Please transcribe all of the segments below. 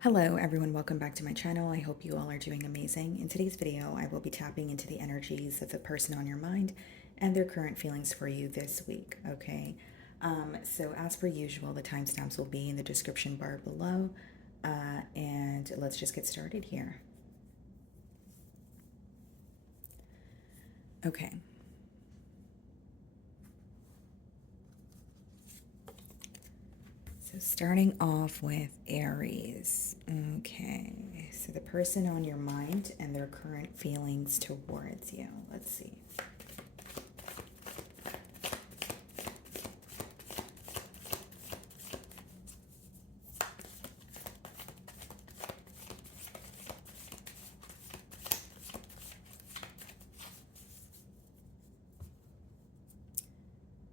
Hello everyone, welcome back to my channel. I hope you all are doing amazing. In today's video, I will be tapping into the energies of the person on your mind and their current feelings for you this week, okay? So as per usual, the timestamps will be in the description bar below, and let's just get started here. Okay. So starting off with Aries. Okay, so the person on your mind and their current feelings towards you. Let's see.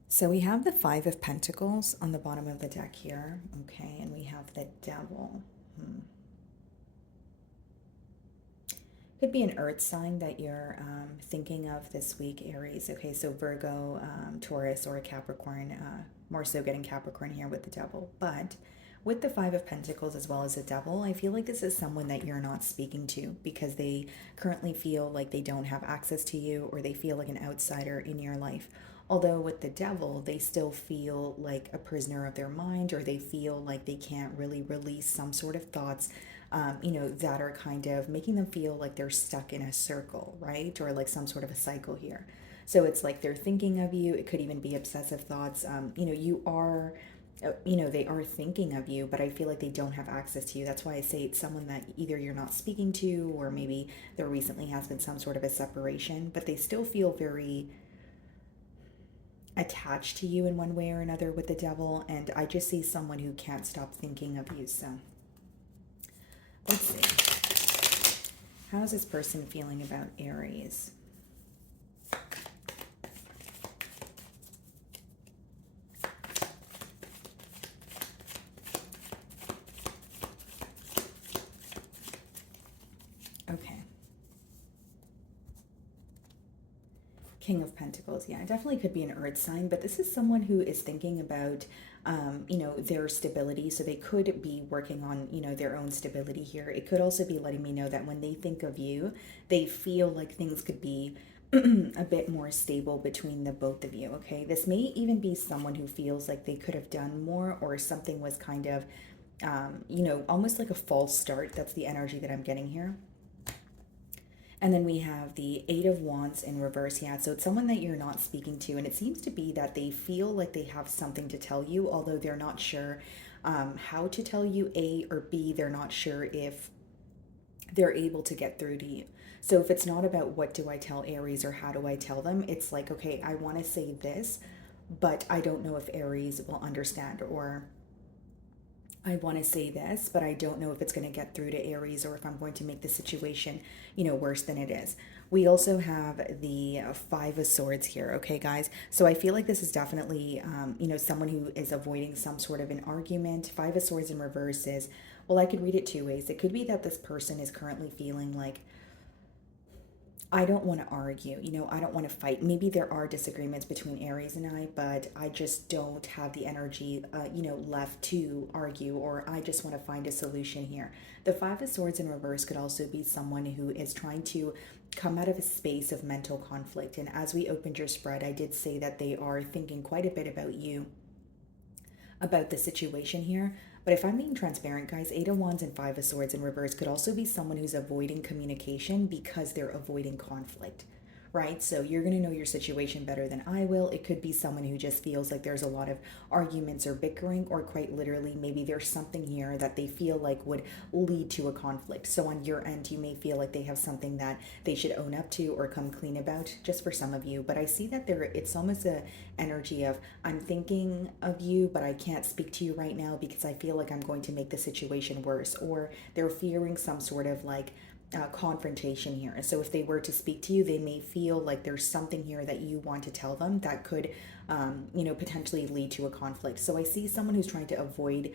So we have the Five of Pentacles on the bottom of the deck here, okay, and we have the Devil. Could be an earth sign that you're thinking of this week, Aries. Okay, so Virgo, Taurus, or a Capricorn, more so getting Capricorn here with the Devil. But with the Five of Pentacles as well as the Devil, I feel like this is someone that you're not speaking to because they currently feel like they don't have access to you, or they feel like an outsider in your life. Although with the Devil, they still feel like a prisoner of their mind, or they feel like they can't really release some sort of thoughts, that are kind of making them feel like they're stuck in a circle, right? Or like some sort of a cycle here. So it's like they're thinking of you. It could even be obsessive thoughts. They are thinking of you, but I feel like they don't have access to you. That's why I say it's someone that either you're not speaking to, or maybe there recently has been some sort of a separation, but they still feel very attached to you in one way or another with the Devil. And I just see someone who can't stop thinking of you. So let's see. How is this person feeling about Aries? Okay. King of Pentacles. Yeah, it definitely could be an earth sign, but this is someone who is thinking about, their stability. So they could be working on, their own stability here. It could also be letting me know that when they think of you, they feel like things could be a bit more stable between the both of you, okay? This may even be someone who feels like they could have done more, or something was kind of, almost like a false start. That's the energy that I'm getting here. And then we have the Eight of Wands in reverse. Yeah, so it's someone that you're not speaking to. And it seems to be that they feel like they have something to tell you, although they're not sure how to tell you, A, or B, they're not sure if they're able to get through to you. So if it's not about what do I tell Aries or how do I tell them, it's like, okay, I want to say this, but I don't know if Aries will understand, or I want to say this, but I don't know if it's going to get through to Aries, or if I'm going to make the situation, worse than it is. We also have the Five of Swords here, okay, guys? So I feel like this is definitely, someone who is avoiding some sort of an argument. Five of Swords in reverse is, well, I could read it two ways. It could be that this person is currently feeling like, I don't want to argue, I don't want to fight. Maybe there are disagreements between Aries and I, but I just don't have the energy, left to argue, or I just want to find a solution here. The Five of Swords in reverse could also be someone who is trying to come out of a space of mental conflict. And as we opened your spread, I did say that they are thinking quite a bit about you, about the situation here. But if I'm being transparent, guys, Eight of Wands and Five of Swords in reverse could also be someone who's avoiding communication because they're avoiding conflict, right? So you're going to know your situation better than I will. It could be someone who just feels like there's a lot of arguments or bickering, or quite literally, maybe there's something here that they feel like would lead to a conflict. So on your end, you may feel like they have something that they should own up to or come clean about, just for some of you. But I see that it's almost a energy of, I'm thinking of you, but I can't speak to you right now because I feel like I'm going to make the situation worse, or they're fearing some sort of like confrontation here. So if they were to speak to you, they may feel like there's something here that you want to tell them that could, potentially lead to a conflict. So I see someone who's trying to avoid,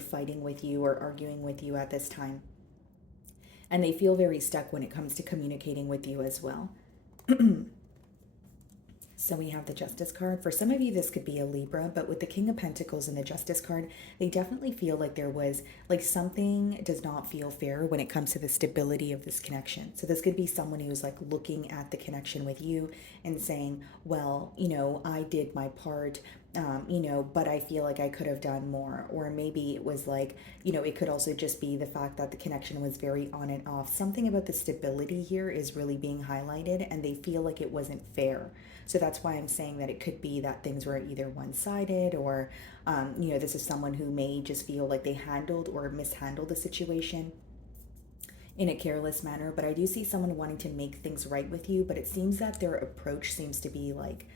fighting with you or arguing with you at this time. And they feel very stuck when it comes to communicating with you as well. So we have the Justice card. For some of you, this could be a Libra, but with the King of Pentacles and the Justice card, they definitely feel like there was, like, something does not feel fair when it comes to the stability of this connection. So this could be someone who's like looking at the connection with you and saying, well, I did my part, but I feel like I could have done more. Or maybe it was like, it could also just be the fact that the connection was very on and off. Something about the stability here is really being highlighted, and they feel like it wasn't fair. So that's why I'm saying that it could be that things were either one-sided, or, this is someone who may just feel like they handled or mishandled the situation in a careless manner. But I do see someone wanting to make things right with you, but it seems that their approach seems to be like,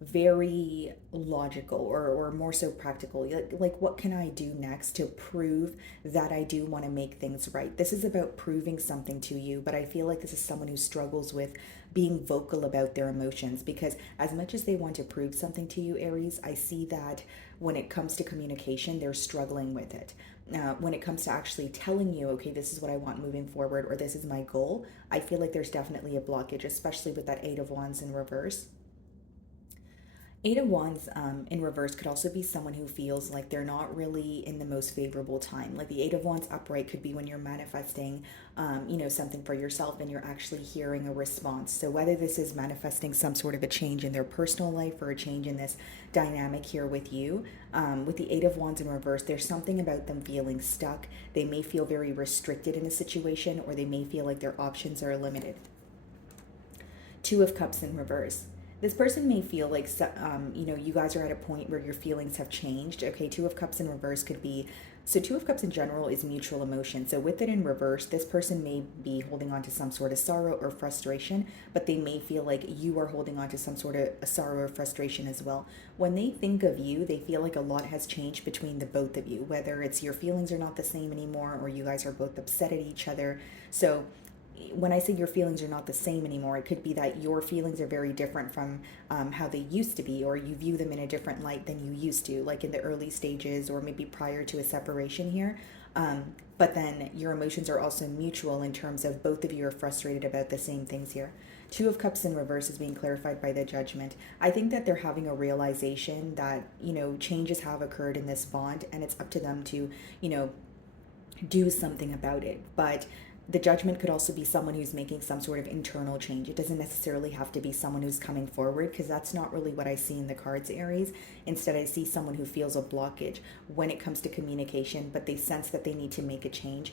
very logical, or more so practical. Like, what can I do next to prove that I do want to make things right? This is about proving something to you, but I feel like this is someone who struggles with being vocal about their emotions, because as much as they want to prove something to you, Aries, I see that when it comes to communication, they're struggling with it. Now, when it comes to actually telling you, okay, this is what I want moving forward, or this is my goal, I feel like there's definitely a blockage, especially with that Eight of Wands in reverse. Eight of Wands in reverse could also be someone who feels like they're not really in the most favorable time. Like the Eight of Wands upright could be when you're manifesting, something for yourself and you're actually hearing a response. So whether this is manifesting some sort of a change in their personal life or a change in this dynamic here with you, with the Eight of Wands in reverse, there's something about them feeling stuck. They may feel very restricted in a situation, or they may feel like their options are limited. Two of Cups in reverse. This person may feel like, you guys are at a point where your feelings have changed. Okay, Two of Cups in reverse could be, so Two of Cups in general is mutual emotion. So with it in reverse, this person may be holding on to some sort of sorrow or frustration, but they may feel like you are holding on to some sort of a sorrow or frustration as well. When they think of you, they feel like a lot has changed between the both of you, whether it's your feelings are not the same anymore, or you guys are both upset at each other. So when I say your feelings are not the same anymore, it could be that your feelings are very different from how they used to be, or you view them in a different light than you used to, like in the early stages or maybe prior to a separation here. But then your emotions are also mutual in terms of both of you are frustrated about the same things here. Two of Cups in reverse is being clarified by the Judgment. I think that they're having a realization that, changes have occurred in this bond, and it's up to them to, do something about it. But the Judgment could also be someone who's making some sort of internal change. It doesn't necessarily have to be someone who's coming forward, because that's not really what I see in the cards, Aries. Instead, I see someone who feels a blockage when it comes to communication, but they sense that they need to make a change,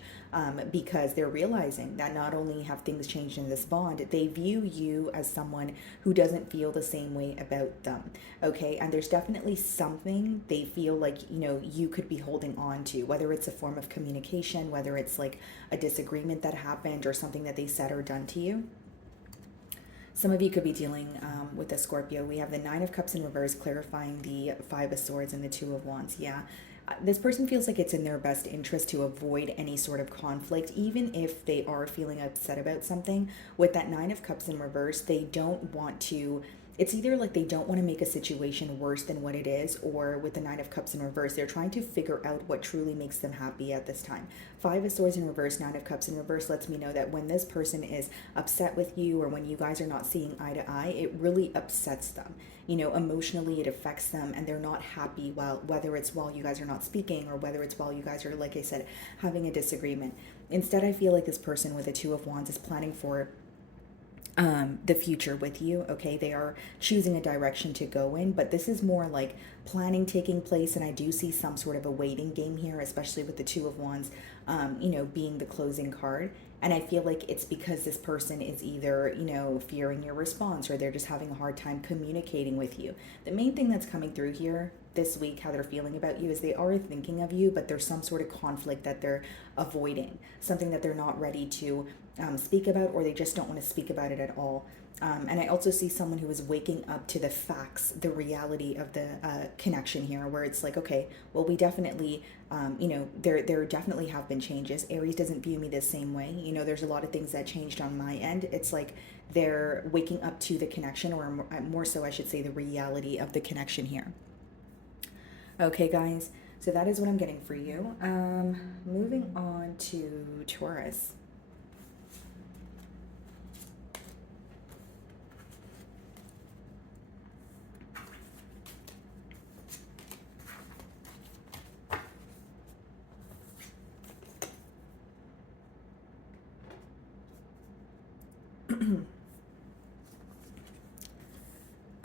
because they're realizing that not only have things changed in this bond, they view you as someone who doesn't feel the same way about them, okay? And there's definitely something they feel like, you could be holding on to, whether it's a form of communication, whether it's like a disagreement that happened, or something that they said or done to you. Some of you could be dealing with a Scorpio. We have the Nine of Cups in reverse, clarifying the Five of Swords and the Two of Wands. Yeah. This person feels like it's in their best interest to avoid any sort of conflict, even if they are feeling upset about something. With that Nine of Cups in reverse, they don't want to, it's either like they don't want to make a situation worse than what it is, or with the Nine of Cups in reverse, they're trying to figure out what truly makes them happy at this time. Five of Swords in reverse, Nine of Cups in reverse lets me know that when this person is upset with you, or when you guys are not seeing eye to eye, it really upsets them. Emotionally it affects them, and they're not happy, whether it's while you guys are not speaking, or whether it's while you guys are, like I said, having a disagreement. Instead, I feel like this person with a Two of Wands is planning for the future with you. Okay, they are choosing a direction to go in, but this is more like planning taking place, and I do see some sort of a waiting game here, especially with the Two of Wands being the closing card. And I feel like it's because this person is either, fearing your response, or they're just having a hard time communicating with you. The main thing that's coming through here this week, how they're feeling about you, is they are thinking of you, but there's some sort of conflict that they're avoiding, something that they're not ready to speak about, or they just don't want to speak about it at all. And I also see someone who is waking up to the facts, the reality of the connection here, where it's like, okay, well, we definitely, there definitely have been changes. Aries doesn't view me the same way. There's a lot of things that changed on my end. It's like they're waking up to the connection, or more so, I should say, the reality of the connection here. Okay, guys, so that is what I'm getting for you. Moving on to Taurus.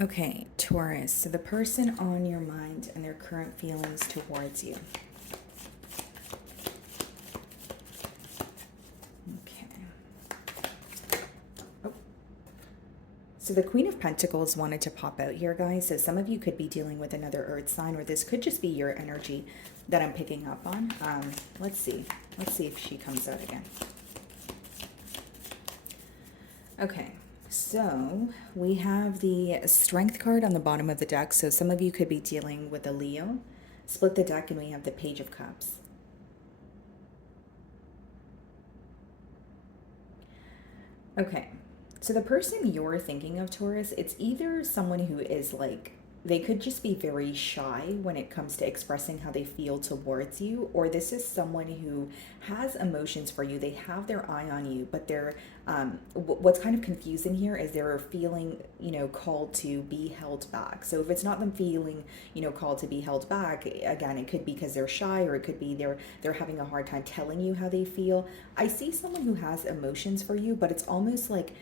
Okay, Taurus. So the person on your mind and their current feelings towards you. Okay. Oh. So the Queen of Pentacles wanted to pop out here, guys. So some of you could be dealing with another earth sign, or this could just be your energy that I'm picking up on. Let's see. Let's see if she comes out again. Okay. So we have the Strength card on the bottom of the deck. So some of you could be dealing with a Leo. Split the deck and we have the Page of Cups. Okay. So the person you're thinking of, Taurus, it's either someone who is like, they could just be very shy when it comes to expressing how they feel towards you, or this is someone who has emotions for you. They have their eye on you, but they're, what's kind of confusing here is they're feeling, called to be held back. So if it's not them feeling, called to be held back, again, it could be because they're shy, or it could be they're having a hard time telling you how they feel. I see someone who has emotions for you, but it's almost like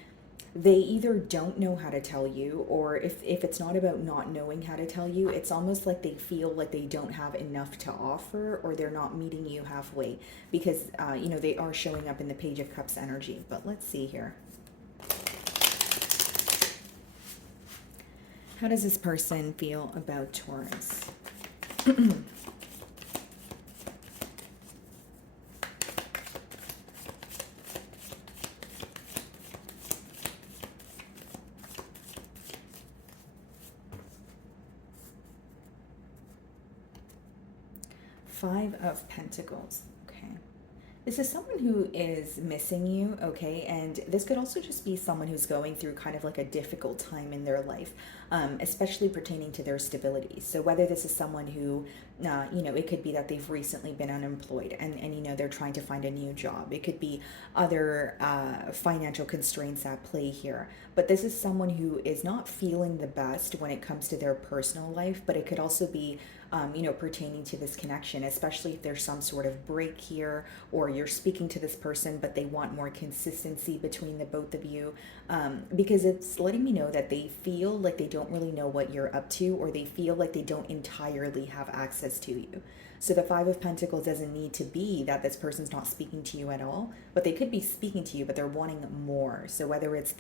they either don't know how to tell you, or if it's not about not knowing how to tell you, it's almost like they feel like they don't have enough to offer, or they're not meeting you halfway, because they are showing up in the Page of Cups energy. But let's see here. How does this person feel about Taurus? 5 of Pentacles. Okay. This is someone who is missing you, okay? And this could also just be someone who's going through kind of like a difficult time in their life, especially pertaining to their stability. So whether this is someone who, it could be that they've recently been unemployed and they're trying to find a new job. It could be other financial constraints at play here. But this is someone who is not feeling the best when it comes to their personal life, but it could also be pertaining to this connection, especially if there's some sort of break here, or you're speaking to this person, but they want more consistency between the both of you, because it's letting me know that they feel like they don't really know what you're up to, or they feel like they don't entirely have access to you. So the 5 of Pentacles doesn't need to be that this person's not speaking to you at all, but they could be speaking to you, but they're wanting more. So whether it's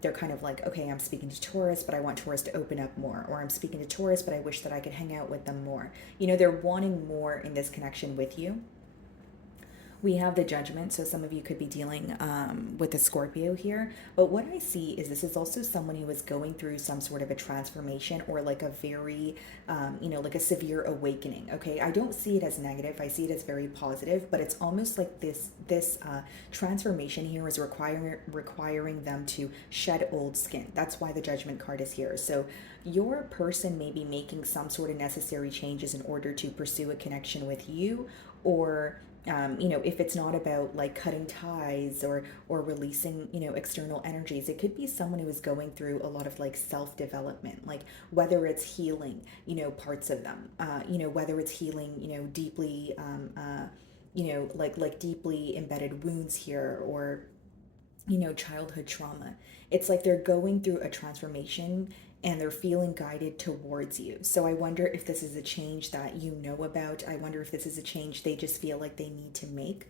they're kind of like, okay, I'm speaking to Taurus, but I want Taurus to open up more, or I'm speaking to Taurus, but I wish that I could hang out with them more. They're wanting more in this connection with you. We have the Judgment, so some of you could be dealing with a Scorpio here. But what I see is this is also someone who is going through some sort of a transformation, or like a very, like a severe awakening. Okay, I don't see it as negative. I see it as very positive. But it's almost like this transformation here is requiring them to shed old skin. That's why the Judgment card is here. So your person may be making some sort of necessary changes in order to pursue a connection with you, or if it's not about like cutting ties or releasing, external energies, it could be someone who is going through a lot of like self-development, like whether it's healing, parts of them, whether it's healing, deeply, like deeply embedded wounds here, or, childhood trauma. It's like they're going through a transformation and they're feeling guided towards you. So I wonder if this is a change that you know about. I wonder if this is a change they just feel like they need to make.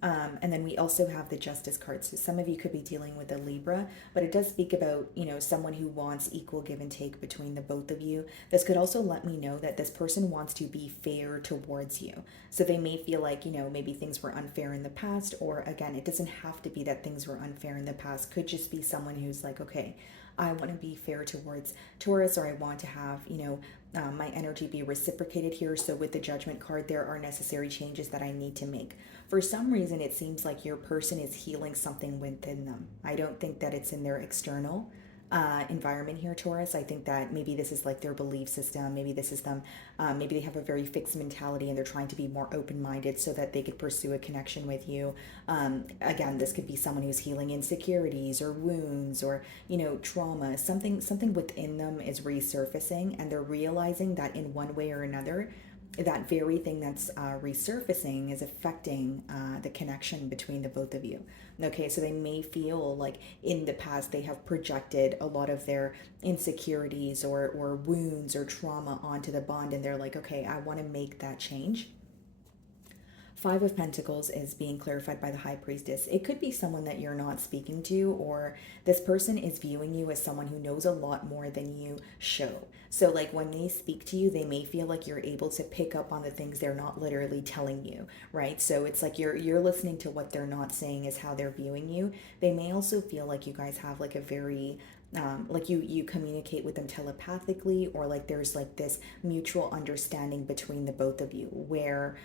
And then we also have the Justice card. So some of you could be dealing with a Libra, but it does speak about, someone who wants equal give and take between the both of you. This could also let me know that this person wants to be fair towards you. So they may feel like, maybe things were unfair in the past, or again, it doesn't have to be that things were unfair in the past. Could just be someone who's like, okay, I want to be fair towards Taurus, or I want to have, my energy be reciprocated here. So with the Judgment card, there are necessary changes that I need to make. For some reason, it seems like your person is healing something within them. I don't think that it's in their external environment here, Taurus. I think that maybe this is like their belief system. Maybe this is them. Maybe they have a very fixed mentality and they're trying to be more open-minded so that they could pursue a connection with you. Again, this could be someone who's healing insecurities or wounds, or, trauma. Something within them is resurfacing, and they're realizing that in one way or another, that very thing that's resurfacing is affecting the connection between the both of you. Okay, so they may feel like in the past they have projected a lot of their insecurities or wounds or trauma onto the bond, and they're like, okay, I want to make that change. Five of Pentacles is being clarified by the High Priestess. It could be someone that you're not speaking to, or this person is viewing you as someone who knows a lot more than you show. So, like, when they speak to you, they may feel like you're able to pick up on the things they're not literally telling you, right? So it's like you're listening to what they're not saying is how they're viewing you. They may also feel like you guys have like a very like you communicate with them telepathically, or like there's like this mutual understanding between the both of you where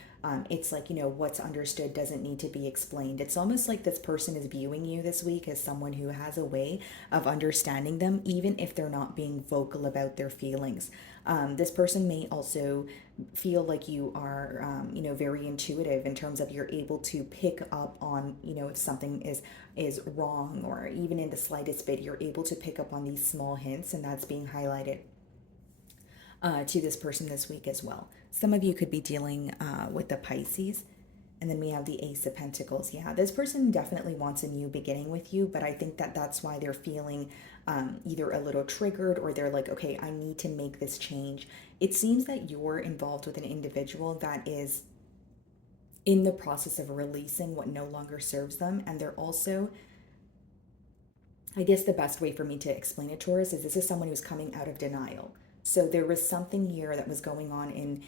it's like, you know, what's understood doesn't need to be explained. It's almost like this person is viewing you this week as someone who has a way of understanding them, even if they're not being vocal about their feelings. This person may also feel like you are, you know, very intuitive in terms of you're able to pick up on, you know, if something is wrong, or even in the slightest bit, you're able to pick up on these small hints, and that's being highlighted to this person this week as well. Some of you could be dealing with the Pisces. And then we have the Ace of Pentacles. Yeah, this person definitely wants a new beginning with you, but I think that that's why they're feeling either a little triggered, or they're like, okay, I need to make this change. It seems that you're involved with an individual that is in the process of releasing what no longer serves them. And they're also, I guess the best way for me to explain it, Taurus, is this is someone who's coming out of denial. So there was something here that was going on in,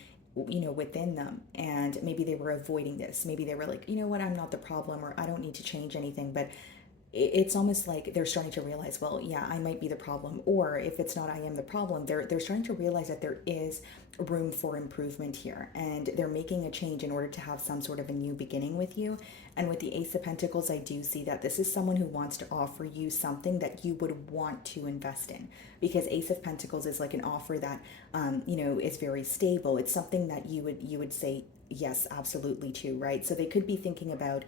you know, within them, and maybe they were avoiding this. Maybe they were like, you know what, I'm not the problem, or I don't need to change anything. But it's almost like they're starting to realize, well, yeah, I might be the problem. Or if it's not I am the problem, they're starting to realize that there is room for improvement here, and they're making a change in order to have some sort of a new beginning with you. And with the Ace of Pentacles, I do see that this is someone who wants to offer you something that you would want to invest in, because Ace of Pentacles is like an offer that you know, is very stable. It's something that you would say yes, absolutely, to, right? So they could be thinking about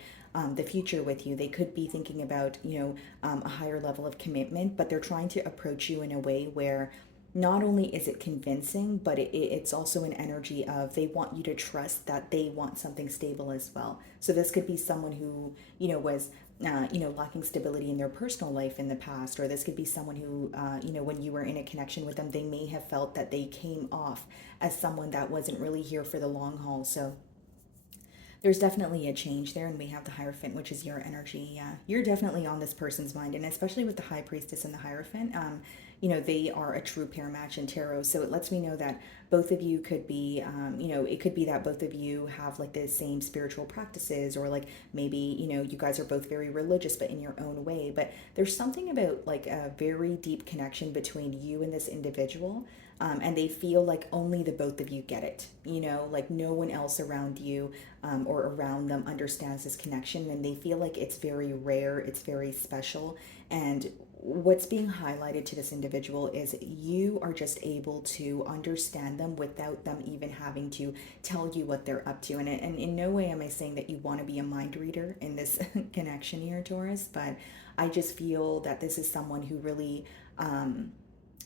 the future with you. They could be thinking about, you know, a higher level of commitment, but they're trying to approach you in a way where not only is it convincing, but it's also an energy of they want you to trust that they want something stable as well. So this could be someone who, you know, was you know, lacking stability in their personal life in the past, or this could be someone who, you know, when you were in a connection with them, they may have felt that they came off as someone that wasn't really here for the long haul. So there's definitely a change there, and we have the Hierophant, which is your energy. Yeah, you're definitely on this person's mind, and especially with the High Priestess and the Hierophant, you know, they are a true pair match in tarot. So it lets me know that both of you could be, you know, it could be that both of you have like the same spiritual practices, or like maybe, you know, you guys are both very religious, but in your own way. But there's something about like a very deep connection between you and this individual. And they feel like only the both of you get it, you know, like no one else around you or around them understands this connection, and they feel like it's very rare, it's very special. And what's being highlighted to this individual is you are just able to understand them without them even having to tell you what they're up to. And in no way am I saying that you want to be a mind reader in this connection here, Taurus, but I just feel that this is someone who really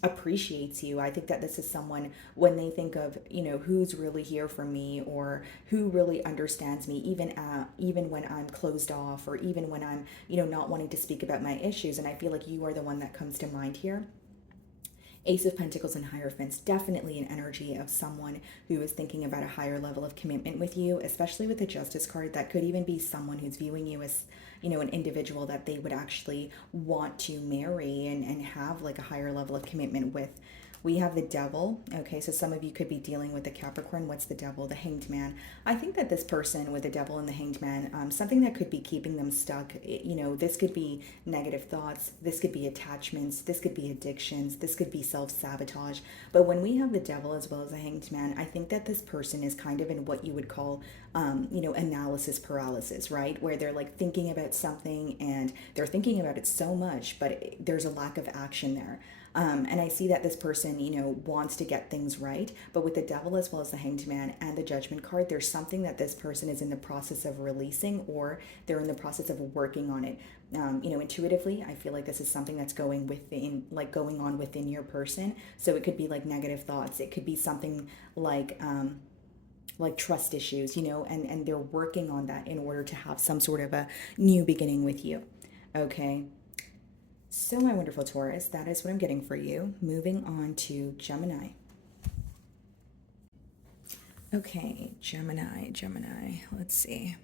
appreciates you. I think that this is someone, when they think of, you know, who's really here for me, or who really understands me, even when I'm closed off, or even when I'm, you know, not wanting to speak about my issues. And I feel like you are the one that comes to mind here. Ace of Pentacles and Hierophants, definitely an energy of someone who is thinking about a higher level of commitment with you, especially with the Justice card. That could even be someone who's viewing you as, you know, an individual that they would actually want to marry and have like a higher level of commitment with. We have the Devil. Okay, so some of you could be dealing with the Capricorn. What's the Devil? The Hanged Man. I think that this person with the Devil and the Hanged Man, something that could be keeping them stuck, you know, this could be negative thoughts, this could be attachments, this could be addictions, this could be self-sabotage. But when we have the Devil as well as the Hanged Man, I think that this person is kind of in what you would call, you know, analysis paralysis, right? Where they're like thinking about something, and they're thinking about it so much, but there's a lack of action there. And I see that this person, you know, wants to get things right, but with the Devil as well as the Hanged Man and the Judgment card, there's something that this person is in the process of releasing, or they're in the process of working on it. You know, intuitively, I feel like this is something that's going within, like going on within your person. So it could be like negative thoughts. It could be something like, like trust issues, and they're working on that in order to have some sort of a new beginning with you. Okay. So, my wonderful Taurus, that is what I'm getting for you. Moving on to Gemini. Okay, Gemini. Let's see.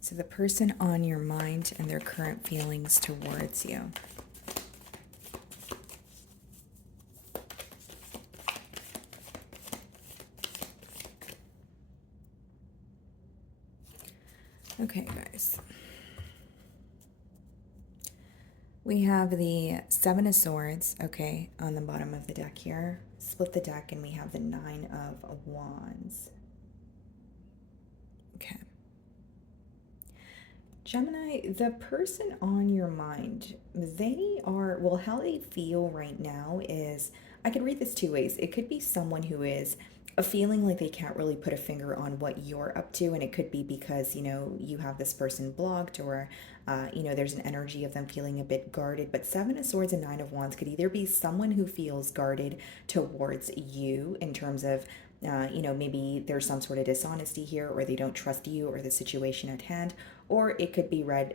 So, the person on your mind and their current feelings towards you. Okay, guys. We have the Seven of Swords, okay, on the bottom of the deck here. Split the deck and we have the Nine of Wands. Okay. Gemini, the person on your mind, they are, well, how they feel right now is, I could read this two ways. It could be someone who is a feeling like they can't really put a finger on what you're up to, and it could be because, you have this person blocked, or, there's an energy of them feeling a bit guarded. But Seven of Swords and Nine of Wands could either be someone who feels guarded towards you in terms of, maybe there's some sort of dishonesty here, or they don't trust you or the situation at hand, or it could be read,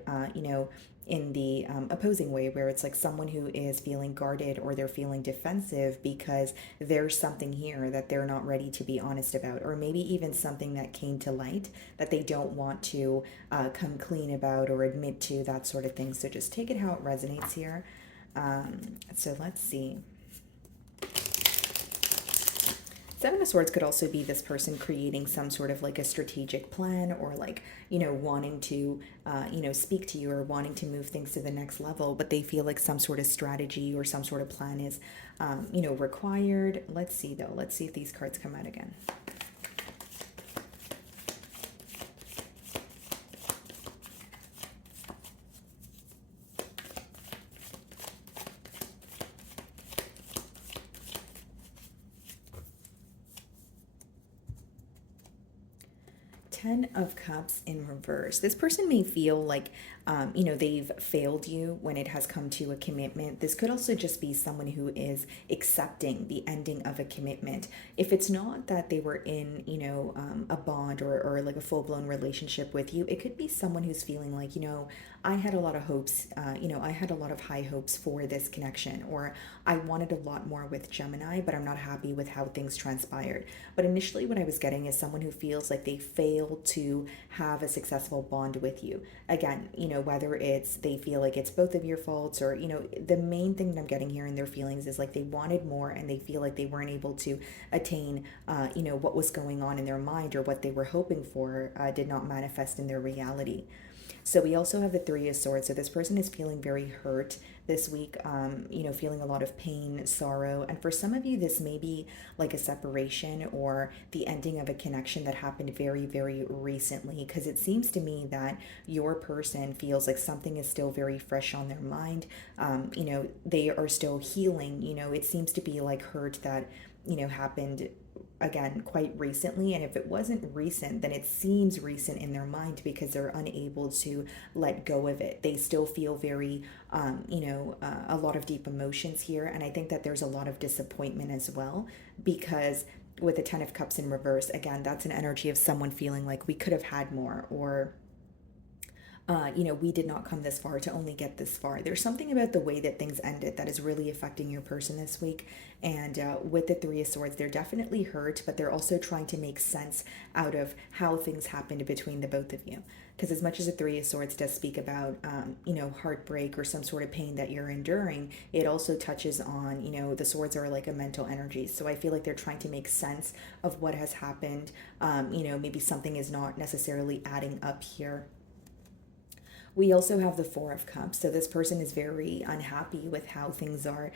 in the opposing way, where it's like someone who is feeling guarded or they're feeling defensive because there's something here that they're not ready to be honest about, or maybe even something that came to light that they don't want to come clean about or admit to, that sort of thing. So just take it how it resonates here. So let's see. Seven of Swords could also be this person creating some sort of like a strategic plan, or like, wanting to, speak to you or wanting to move things to the next level, but they feel like some sort of strategy or some sort of plan is, required. Let's see though. Let's see if these cards come out again. 10 of Cups in reverse. This person may feel like, they've failed you when it has come to a commitment. This could also just be someone who is accepting the ending of a commitment. If it's not that they were in, a bond, or like a full-blown relationship with you, it could be someone who's feeling like, I had a lot of hopes, I had a lot of high hopes for this connection, or I wanted a lot more with Gemini, but I'm not happy with how things transpired. But initially what I was getting is someone who feels like they failed to have a successful bond with you. Again, whether it's they feel like it's both of your faults, or, the main thing that I'm getting here in their feelings is like they wanted more and they feel like they weren't able to attain, what was going on in their mind, or what they were hoping for did not manifest in their reality. So we also have the Three of Swords. So this person is feeling very hurt this week, feeling a lot of pain, sorrow. And for some of you, this may be like a separation or the ending of a connection that happened very, very recently. Because it seems to me that your person feels like something is still very fresh on their mind. They are still healing. It seems to be like hurt that, happened again quite recently, and if it wasn't recent, then it seems recent in their mind because they're unable to let go of it. They still feel very a lot of deep emotions here, and I think that there's a lot of disappointment as well, because with the 10 of Cups in reverse, again, that's an energy of someone feeling like we could have had more, or we did not come this far to only get this far. There's something about the way that things ended that is really affecting your person this week. And with the Three of Swords, they're definitely hurt, but they're also trying to make sense out of how things happened between the both of you. Because as much as the Three of Swords does speak about, heartbreak or some sort of pain that you're enduring, it also touches on, the swords are like a mental energy. So I feel like they're trying to make sense of what has happened. Maybe something is not necessarily adding up here. We also have the Four of Cups. So this person is very unhappy with how things are,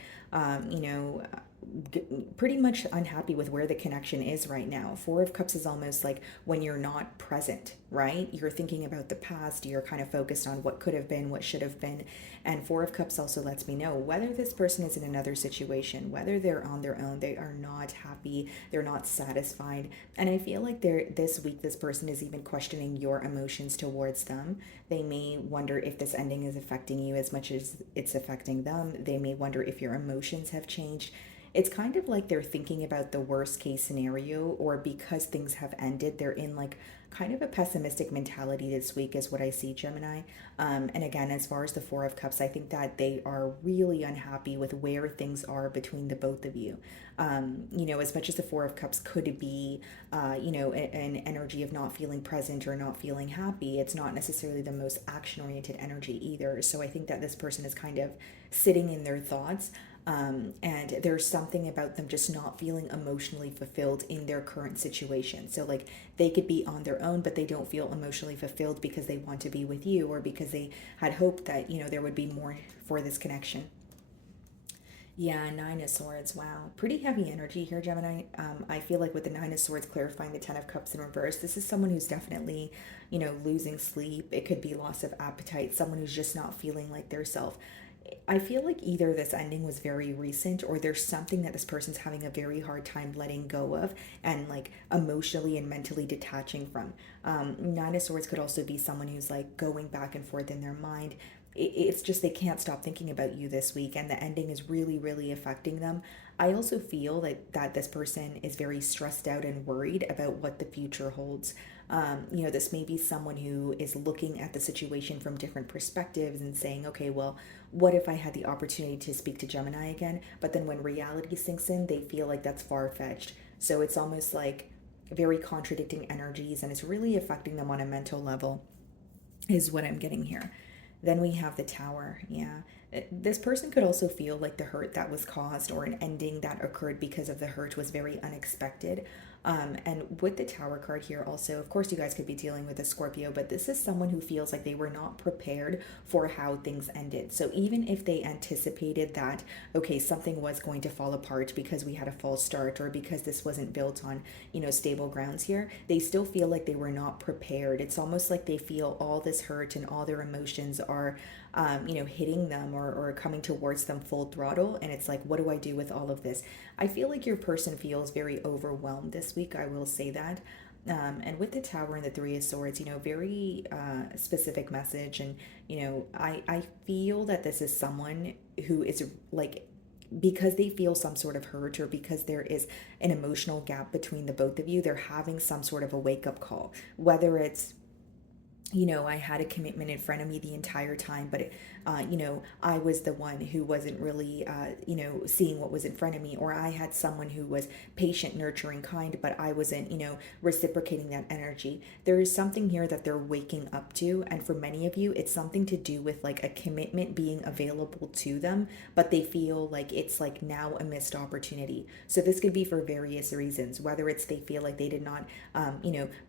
pretty much unhappy with where the connection is right now. Four of Cups is almost like when you're not present, right? You're thinking about the past, you're kind of focused on what could have been, what should have been. And Four of Cups also lets me know whether this person is in another situation, whether they're on their own, they are not happy, they're not satisfied. And I feel like this week, this person is even questioning your emotions towards them. They may wonder if this ending is affecting you as much as it's affecting them. They may wonder if your emotions have changed. It's kind of like they're thinking about the worst case scenario, or because things have ended, they're in like kind of a pessimistic mentality this week, is what I see, Gemini. And again, as far as the Four of Cups, I think that they are really unhappy with where things are between the both of you. As much as the Four of Cups could be, an energy of not feeling present or not feeling happy, it's not necessarily the most action oriented energy either. So I think that this person is kind of sitting in their thoughts. And there's something about them just not feeling emotionally fulfilled in their current situation. So, like, they could be on their own, but they don't feel emotionally fulfilled because they want to be with you, or because they had hoped that, there would be more for this connection. Yeah, Nine of Swords. Wow. Pretty heavy energy here, Gemini. I feel like with the Nine of Swords clarifying the Ten of Cups in reverse, this is someone who's definitely, losing sleep. It could be loss of appetite, someone who's just not feeling like their self. I feel like either this ending was very recent, or there's something that this person's having a very hard time letting go of and like emotionally and mentally detaching from. Nine of Swords could also be someone who's like going back and forth in their mind. It's just they can't stop thinking about you this week, and the ending is really, really affecting them. I also feel that this person is very stressed out and worried about what the future holds. This may be someone who is looking at the situation from different perspectives and saying, okay, well, what if I had the opportunity to speak to Gemini again? But then when reality sinks in, they feel like that's far fetched. So it's almost like very contradicting energies, and it's really affecting them on a mental level, is what I'm getting here. Then we have the Tower. Yeah. This person could also feel like the hurt that was caused, or an ending that occurred because of the hurt, was very unexpected. And with the Tower card here, also, of course, you guys could be dealing with a Scorpio, but this is someone who feels like they were not prepared for how things ended. So even if they anticipated that, okay, something was going to fall apart because we had a false start, or because this wasn't built on, stable grounds here, they still feel like they were not prepared. It's almost like they feel all this hurt and all their emotions are hitting them, or coming towards them full throttle. And it's like, what do I do with all of this? I feel like your person feels very overwhelmed this week. I will say that. And with the Tower and the Three of Swords, very specific message. And, I feel that this is someone who is like, because they feel some sort of hurt, or because there is an emotional gap between the both of you, they're having some sort of a wake up call, whether it's, I had a commitment in front of me the entire time, but I was the one who wasn't really, seeing what was in front of me, or I had someone who was patient, nurturing, kind, but I wasn't, reciprocating that energy. There is something here that they're waking up to, and for many of you, it's something to do with like a commitment being available to them, but they feel like it's like now a missed opportunity. So this could be for various reasons, whether it's they feel like they did not,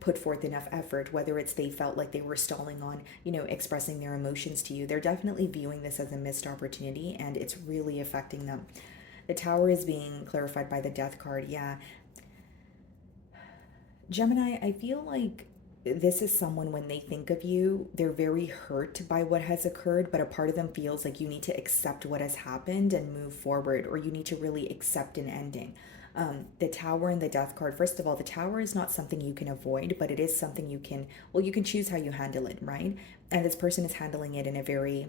put forth enough effort, whether it's they felt like they were stalling on, expressing their emotions to you. They're definitely viewing this as a missed opportunity, and it's really affecting them. The Tower is being clarified by the Death card. Yeah. Gemini, I feel like this is someone, when they think of you, they're very hurt by what has occurred, but a part of them feels like you need to accept what has happened and move forward, or you need to really accept an ending. The Tower and the Death card, first of all, the Tower is not something you can avoid, but it is something you can, well, you can choose how you handle it, right? And this person is handling it in a very,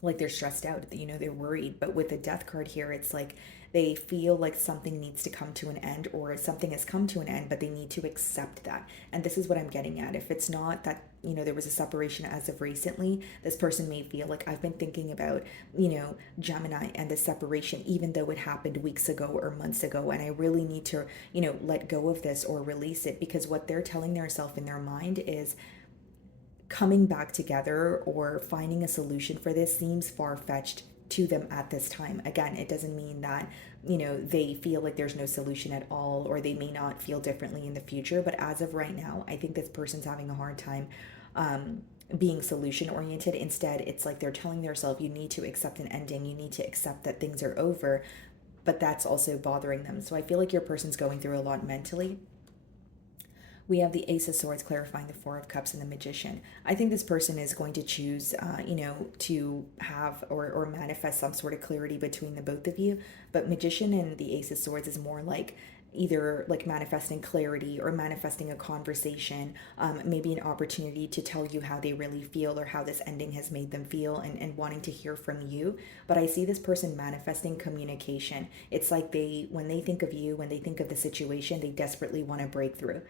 like, they're stressed out, they're worried. But with the Death card here, it's like they feel like something needs to come to an end, or something has come to an end, but they need to accept that. And this is what I'm getting at. If it's not that, there was a separation as of recently, this person may feel like, I've been thinking about, Gemini and the separation, even though it happened weeks ago or months ago, and I really need to, let go of this or release it, because what they're telling themselves in their mind is, coming back together or finding a solution for this seems far-fetched to them at this time. Again, it doesn't mean that, they feel like there's no solution at all, or they may not feel differently in the future. But as of right now, I think this person's having a hard time being solution oriented. Instead, it's like they're telling themselves, you need to accept an ending, you need to accept that things are over, but that's also bothering them. So I feel like your person's going through a lot mentally. We have the Ace of Swords clarifying the Four of Cups and the Magician. I think this person is going to choose, to have or manifest some sort of clarity between the both of you. But Magician and the Ace of Swords is more like either like manifesting clarity or manifesting a conversation, maybe an opportunity to tell you how they really feel or how this ending has made them feel, and wanting to hear from you. But I see this person manifesting communication. It's like when they think of you, when they think of the situation, they desperately want to break through.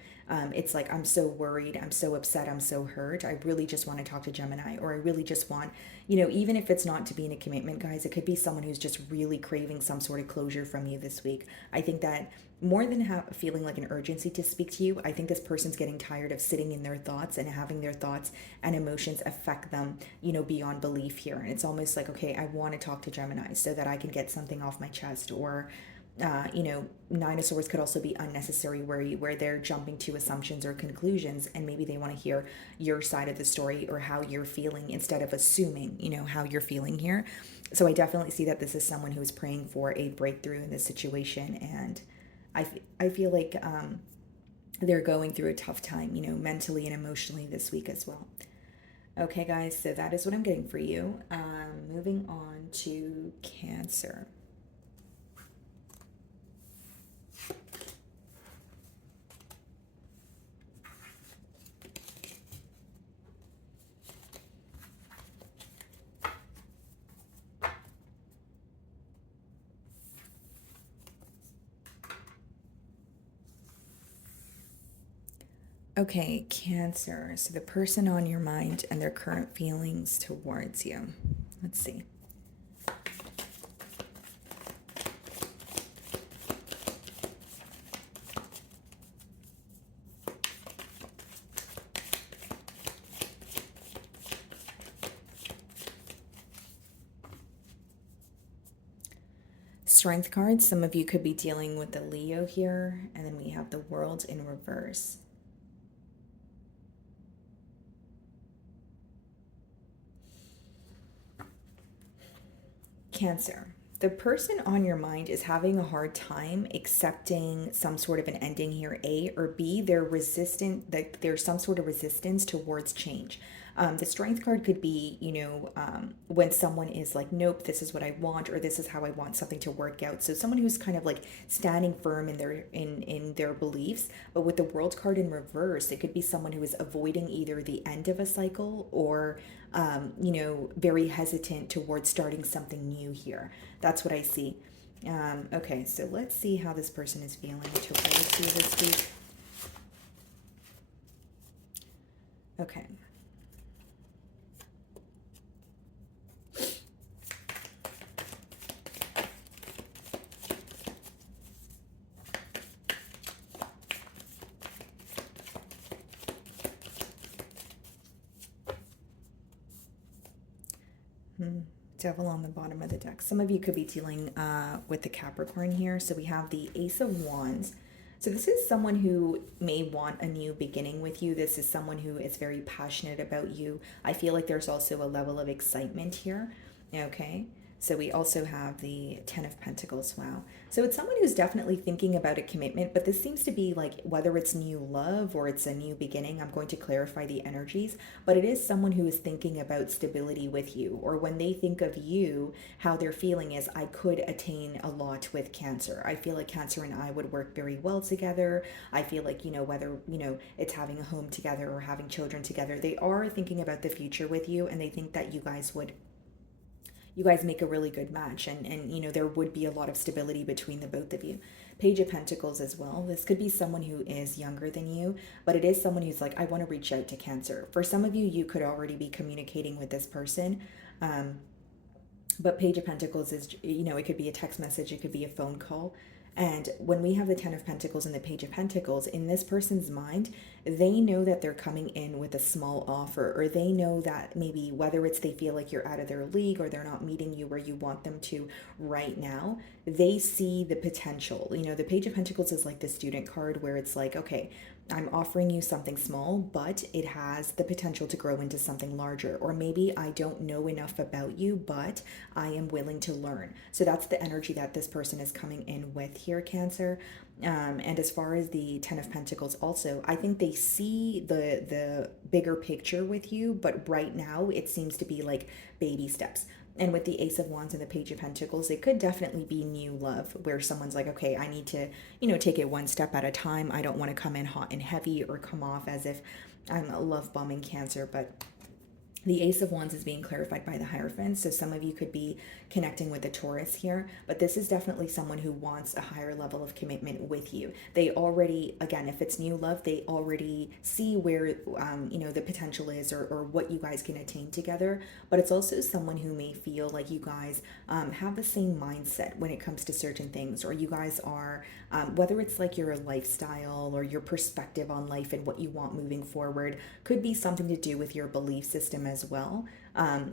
It's like, I'm so worried, I'm so upset, I'm so hurt. I really just want to talk to Gemini, or I really just want, even if it's not to be in a commitment, guys, it could be someone who's just really craving some sort of closure from you this week. I think that more than feeling like an urgency to speak to you, I think this person's getting tired of sitting in their thoughts and having their thoughts and emotions affect them, beyond belief here. And it's almost like, okay, I want to talk to Gemini so that I can get something off my chest. Or Nine of Swords could also be unnecessary, where they're jumping to assumptions or conclusions, and maybe they want to hear your side of the story or how you're feeling instead of assuming, how you're feeling here. So I definitely see that this is someone who is praying for a breakthrough in this situation, and I feel like they're going through a tough time, mentally and emotionally this week as well. Okay, guys, so that is what I'm getting for you. Moving on to Cancer. Okay, Cancer. So the person on your mind and their current feelings towards you. Let's see. Strength cards. Some of you could be dealing with the Leo here, and then we have the World in reverse. Cancer. The person on your mind is having a hard time accepting some sort of an ending here, A, or B, they're resistant, that there's some sort of resistance towards change. The Strength card could be, when someone is like, nope, this is what I want, or this is how I want something to work out. So someone who's kind of like standing firm in their beliefs. But with the World card in reverse, it could be someone who is avoiding either the end of a cycle or very hesitant towards starting something new here. That's what I see. Okay, so let's see how this person is feeling towards you this week. Okay. Devil on the bottom of the deck. Some of you could be dealing with the Capricorn here. So we have the Ace of Wands. So this is someone who may want a new beginning with you. This is someone who is very passionate about you. I feel like there's also a level of excitement here. Okay. So we also have the Ten of Pentacles. Wow. So it's someone who's definitely thinking about a commitment, but this seems to be like, whether it's new love or it's a new beginning, I'm going to clarify the energies, but it is someone who is thinking about stability with you, or when they think of you, how they're feeling is, I could attain a lot with Cancer. I feel like Cancer and I would work very well together. I feel like, whether, it's having a home together or having children together, they are thinking about the future with you, and they think that you guys make a really good match, and there would be a lot of stability between the both of you. Page of Pentacles as well. This could be someone who is younger than you, but it is someone who's like, I want to reach out to Cancer. For some of you, you could already be communicating with this person. But Page of Pentacles is, it could be a text message, it could be a phone call. And when we have the Ten of Pentacles and the Page of Pentacles, in this person's mind, they know that they're coming in with a small offer, or they know that maybe whether it's they feel like you're out of their league or they're not meeting you where you want them to right now, they see the potential. The Page of Pentacles is like the student card where it's like, okay, I'm offering you something small, but it has the potential to grow into something larger. Or maybe I don't know enough about you, but I am willing to learn. So that's the energy that this person is coming in with here, Cancer. And as far as the Ten of Pentacles also, I think they see the bigger picture with you, but right now it seems to be like baby steps. And with the Ace of Wands and the Page of Pentacles, it could definitely be new love where someone's like, okay, I need to, take it one step at a time. I don't want to come in hot and heavy or come off as if I'm a love bombing Cancer, but the Ace of Wands is being clarified by the Hierophant, so some of you could be connecting with a Taurus here, but this is definitely someone who wants a higher level of commitment with you. They already, again, if it's new love, they already see where, the potential is, or what you guys can attain together, but it's also someone who may feel like you guys have the same mindset when it comes to certain things, or you guys are, whether it's like your lifestyle or your perspective on life and what you want moving forward, could be something to do with your belief system as well.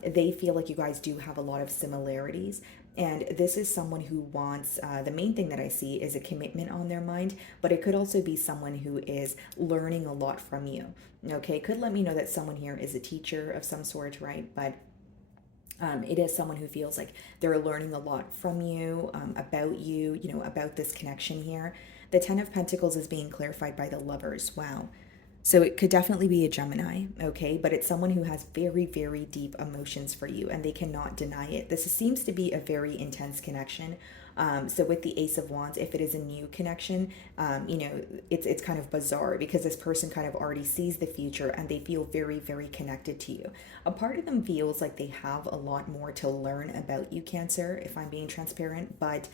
They feel like you guys do have a lot of similarities. And this is someone who wants, the main thing that I see is a commitment on their mind, but it could also be someone who is learning a lot from you. Okay, could let me know that someone here is a teacher of some sort, right? But it is someone who feels like they're learning a lot from you, about you, about this connection here. The Ten of Pentacles is being clarified by the Lovers. Wow. So it could definitely be a Gemini, okay? But it's someone who has very, very deep emotions for you and they cannot deny it. This seems to be a very intense connection. So with the Ace of Wands, if it is a new connection, it's kind of bizarre because this person kind of already sees the future and they feel very, very connected to you. A part of them feels like they have a lot more to learn about you, Cancer, if I'm being transparent, but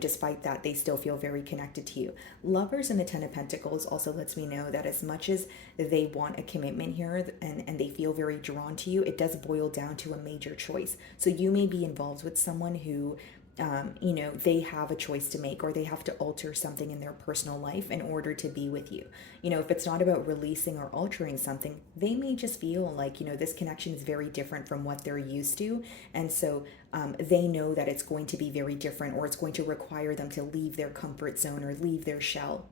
despite that, they still feel very connected to you. Lovers and the Ten of Pentacles also lets me know that as much as they want a commitment here and they feel very drawn to you, it does boil down to a major choice. So you may be involved with someone who they have a choice to make, or they have to alter something in their personal life in order to be with you. If it's not about releasing or altering something, they may just feel like, this connection is very different from what they're used to. And so they know that it's going to be very different, or it's going to require them to leave their comfort zone or leave their shell.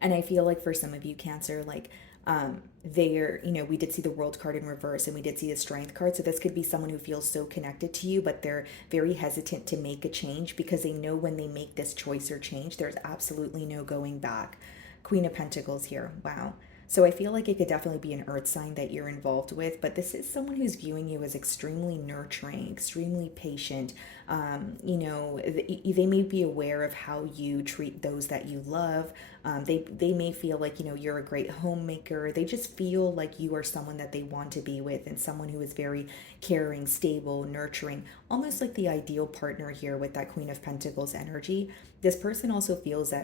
And I feel like for some of you, Cancer, like, we did see the World card in reverse and we did see the Strength card. So this could be someone who feels so connected to you, but they're very hesitant to make a change because they know when they make this choice or change, there's absolutely no going back. Queen of Pentacles here. Wow. So I feel like it could definitely be an earth sign that you're involved with, but this is someone who's viewing you as extremely nurturing, extremely patient. They may be aware of how you treat those that you love. They may feel like, you're a great homemaker. They just feel like you are someone that they want to be with, and someone who is very caring, stable, nurturing, almost like the ideal partner here with that Queen of Pentacles energy. This person also feels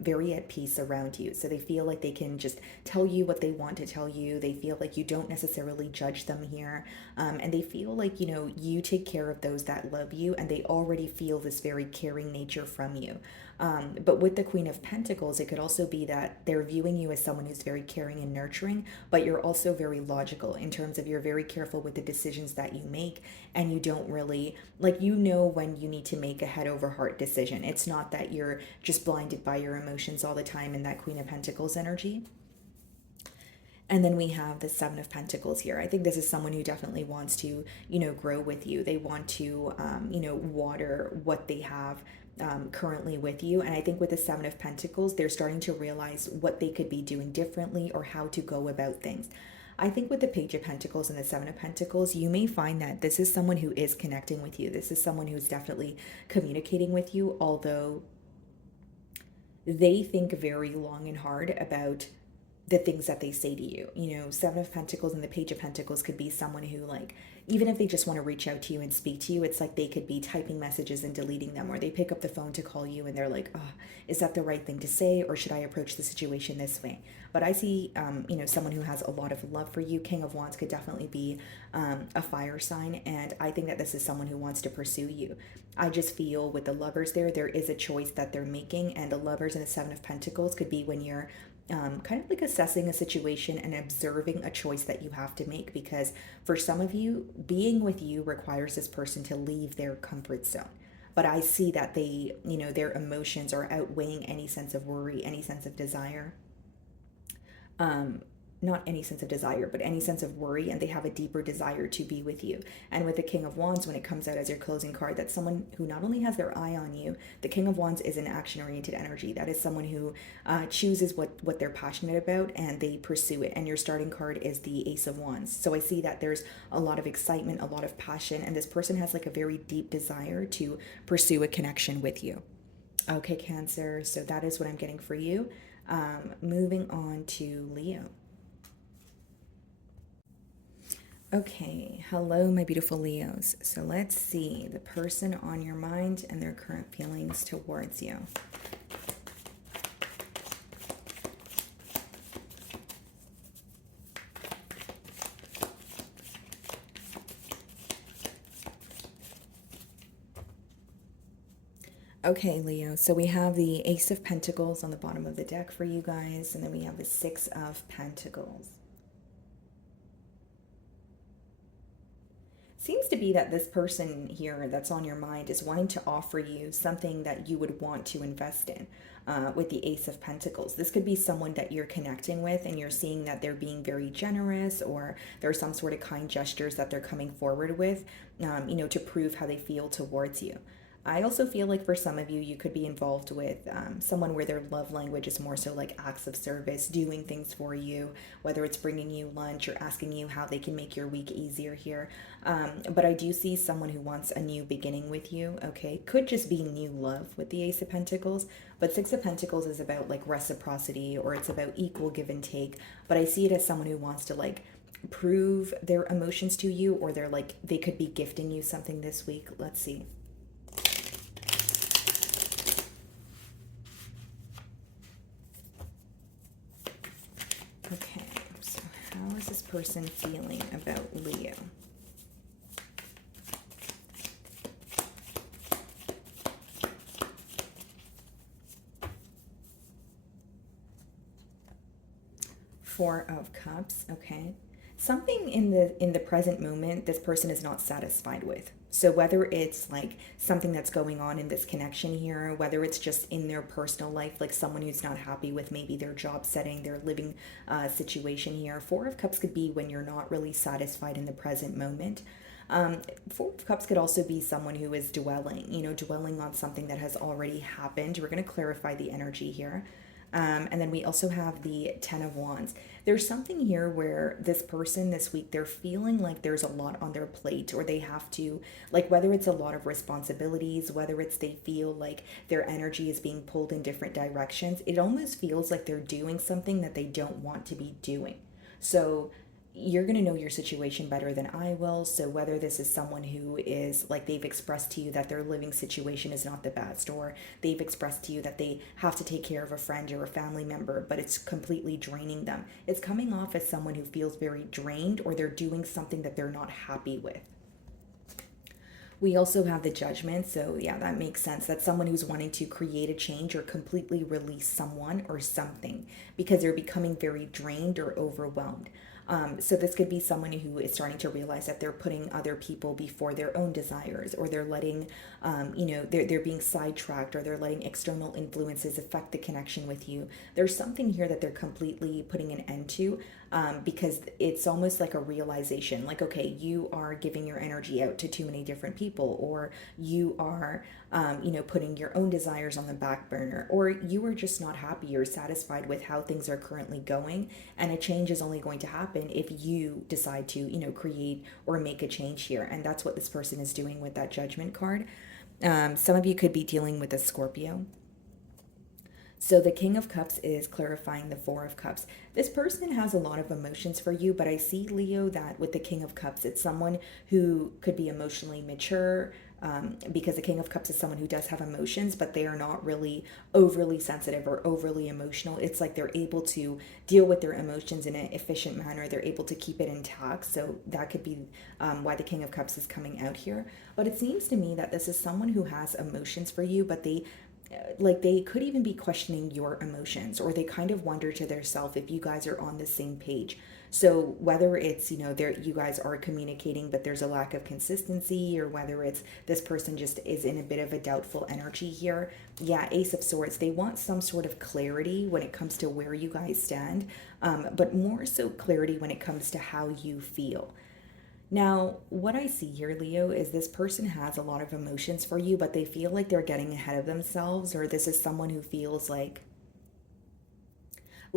very at peace around you. So they feel like they can just tell you what they want to tell you. They feel like you don't necessarily judge them here. And they feel like, you take care of those that love you, and they already feel this very caring nature from you. But with the Queen of Pentacles, it could also be that they're viewing you as someone who's very caring and nurturing, but you're also very logical in terms of you're very careful with the decisions that you make, and you don't really, when you need to make a head over heart decision. It's not that you're just blinded by your emotions all the time in that Queen of Pentacles energy. And then we have the Seven of Pentacles here. I think this is someone who definitely wants to, grow with you. They want to, water what they have currently with you. And I think with the Seven of Pentacles, they're starting to realize what they could be doing differently or how to go about things. I think with the Page of Pentacles and the Seven of Pentacles, you may find that this is someone who is connecting with you. This is someone who's definitely communicating with you, although they think very long and hard about the things that they say to you. Seven of Pentacles and the Page of Pentacles could be someone who, like, even if they just want to reach out to you and speak to you, it's like they could be typing messages and deleting them, or they pick up the phone to call you and they're like, oh, is that the right thing to say, or should I approach the situation this way? But I see, someone who has a lot of love for you. King of Wands could definitely be a fire sign, and I think that this is someone who wants to pursue you. I just feel with the Lovers there is a choice that they're making, and the Lovers and the Seven of Pentacles could be when you're kind of like assessing a situation and observing a choice that you have to make, because for some of you, being with you requires this person to leave their comfort zone. But I see that they, their emotions are outweighing any sense of worry, any sense of desire. not any sense of desire, but any sense of worry, and they have a deeper desire to be with you. And with the King of Wands, when it comes out as your closing card, that's someone who not only has their eye on you. The King of Wands is an action-oriented energy. That is someone who chooses what they're passionate about and they pursue it. And your starting card is the Ace of Wands. So I see that there's a lot of excitement, a lot of passion, and this person has like a very deep desire to pursue a connection with you. Okay, Cancer, so that is what I'm getting for you. Moving on to Leo. Okay, hello, my beautiful Leos. So let's see the person on your mind and their current feelings towards you. Okay, Leo, so we have the Ace of Pentacles on the bottom of the deck for you guys, and then we have the Six of Pentacles. Seems to be that this person here that's on your mind is wanting to offer you something that you would want to invest in with the Ace of Pentacles. This could be someone that you're connecting with and you're seeing that they're being very generous, or there's some sort of kind gestures that they're coming forward with, to prove how they feel towards you. I also feel like for some of you, you could be involved with someone where their love language is more so like acts of service, doing things for you, whether it's bringing you lunch or asking you how they can make your week easier here. But I do see someone who wants a new beginning with you, okay? Could just be new love with the Ace of Pentacles, but Six of Pentacles is about like reciprocity, or it's about equal give and take. But I see it as someone who wants to like prove their emotions to you, or they're like, they could be gifting you something this week. Let's see. Okay, so how is this person feeling about Leo? Four of Cups, okay. Something in the present moment this person is not satisfied with. So whether it's like something that's going on in this connection here, whether it's just in their personal life, like someone who's not happy with maybe their job setting, their living situation here. Four of Cups could be when you're not really satisfied in the present moment. Four of Cups could also be someone who is dwelling on something that has already happened. We're going to clarify the energy here. And then we also have the Ten of Wands. There's something here where this person this week, they're feeling like there's a lot on their plate, or they have to, like, whether it's a lot of responsibilities, whether it's they feel like their energy is being pulled in different directions. It almost feels like they're doing something that they don't want to be doing. So you're going to know your situation better than I will. So whether this is someone who is like, they've expressed to you that their living situation is not the best, or they've expressed to you that they have to take care of a friend or a family member, but it's completely draining them. It's coming off as someone who feels very drained, or they're doing something that they're not happy with. We also have the Judgment. So yeah, that makes sense. That's someone who's wanting to create a change or completely release someone or something because they're becoming very drained or overwhelmed. So this could be someone who is starting to realize that they're putting other people before their own desires, or they're letting, they're being sidetracked, or they're letting external influences affect the connection with you. There's something here that they're completely putting an end to, because it's almost like a realization, like, okay, you are giving your energy out to too many different people, or you are, putting your own desires on the back burner, or you are just not happy or satisfied with how things are currently going, and a change is only going to happen if you decide to, create or make a change here. And that's what this person is doing with that Judgment card. Some of you could be dealing with a Scorpio. So the King of Cups is clarifying the Four of Cups. This person has a lot of emotions for you, but I see, Leo, that with the King of Cups, it's someone who could be emotionally mature, because the King of Cups is someone who does have emotions, but they are not really overly sensitive or overly emotional. It's like they're able to deal with their emotions in an efficient manner. They're able to keep it intact. So that could be why the King of Cups is coming out here. But it seems to me that this is someone who has emotions for you, but they like they could even be questioning your emotions, or they kind of wonder to themselves if you guys are on the same page. So whether it's, there you guys are communicating but there's a lack of consistency, or whether it's this person just is in a bit of a doubtful energy here. Yeah, Ace of Swords, they want some sort of clarity when it comes to where you guys stand, but more so clarity when it comes to how you feel. Now, what I see here, Leo, is this person has a lot of emotions for you, but they feel like they're getting ahead of themselves, or this is someone who feels like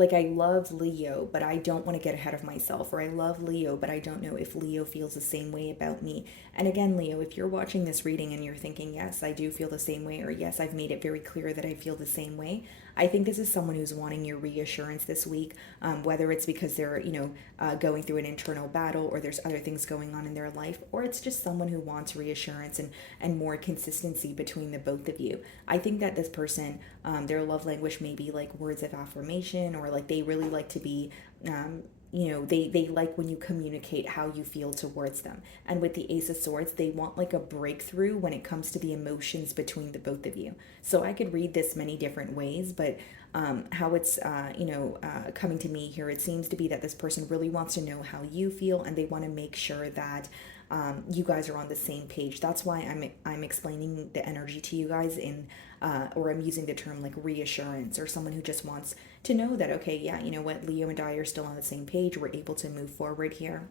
I love Leo, but I don't want to get ahead of myself, or I love Leo, but I don't know if Leo feels the same way about me. And again, Leo, if you're watching this reading and you're thinking, yes, I do feel the same way, or yes, I've made it very clear that I feel the same way, I think this is someone who's wanting your reassurance this week, whether it's because they're, going through an internal battle, or there's other things going on in their life, or it's just someone who wants reassurance and more consistency between the both of you. I think that this person, their love language may be like words of affirmation, or like they really like to be, they like when you communicate how you feel towards them. And with the Ace of Swords, they want like a breakthrough when it comes to the emotions between the both of you. So I could read this many different ways, but how it's, coming to me here, it seems to be that this person really wants to know how you feel, and they want to make sure that you guys are on the same page. That's why I'm explaining the energy to you guys in, or I'm using the term like reassurance, or someone who just wants to know that, okay, yeah, you know what, Leo and I are still on the same page. We're able to move forward here.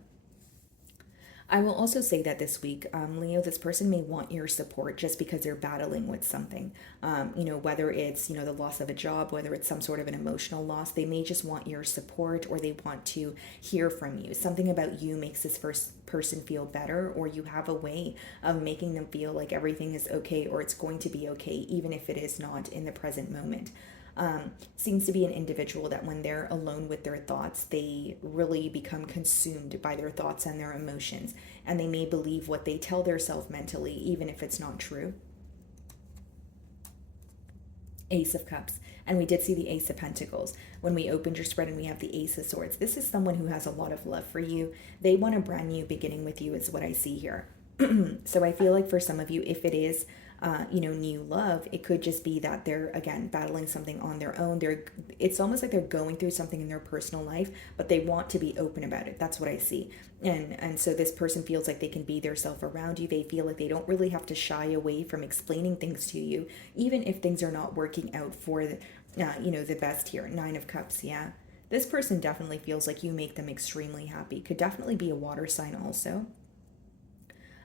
I will also say that this week, Leo, this person may want your support just because they're battling with something. Whether it's, the loss of a job, whether it's some sort of an emotional loss, they may just want your support, or they want to hear from you. Something about you makes this first person feel better, or you have a way of making them feel like everything is okay, or it's going to be okay, even if it is not in the present moment. Seems to be an individual that when they're alone with their thoughts, they really become consumed by their thoughts and their emotions, and they may believe what they tell themselves mentally, even if it's not true. Ace of Cups. And we did see the Ace of Pentacles when we opened your spread, and we have the Ace of Swords. This is someone who has a lot of love for you. They want a brand new beginning with you, is what I see here. So I feel like for some of you, if it is new love, it could just be that they're, again, battling something on their own. It's almost like they're going through something in their personal life, but they want to be open about it. That's what I see. And so this person feels like they can be their self around you. They feel like they don't really have to shy away from explaining things to you, even if things are not working out for the best here. Nine of Cups, yeah. This person definitely feels like you make them extremely happy. Could definitely be a water sign also.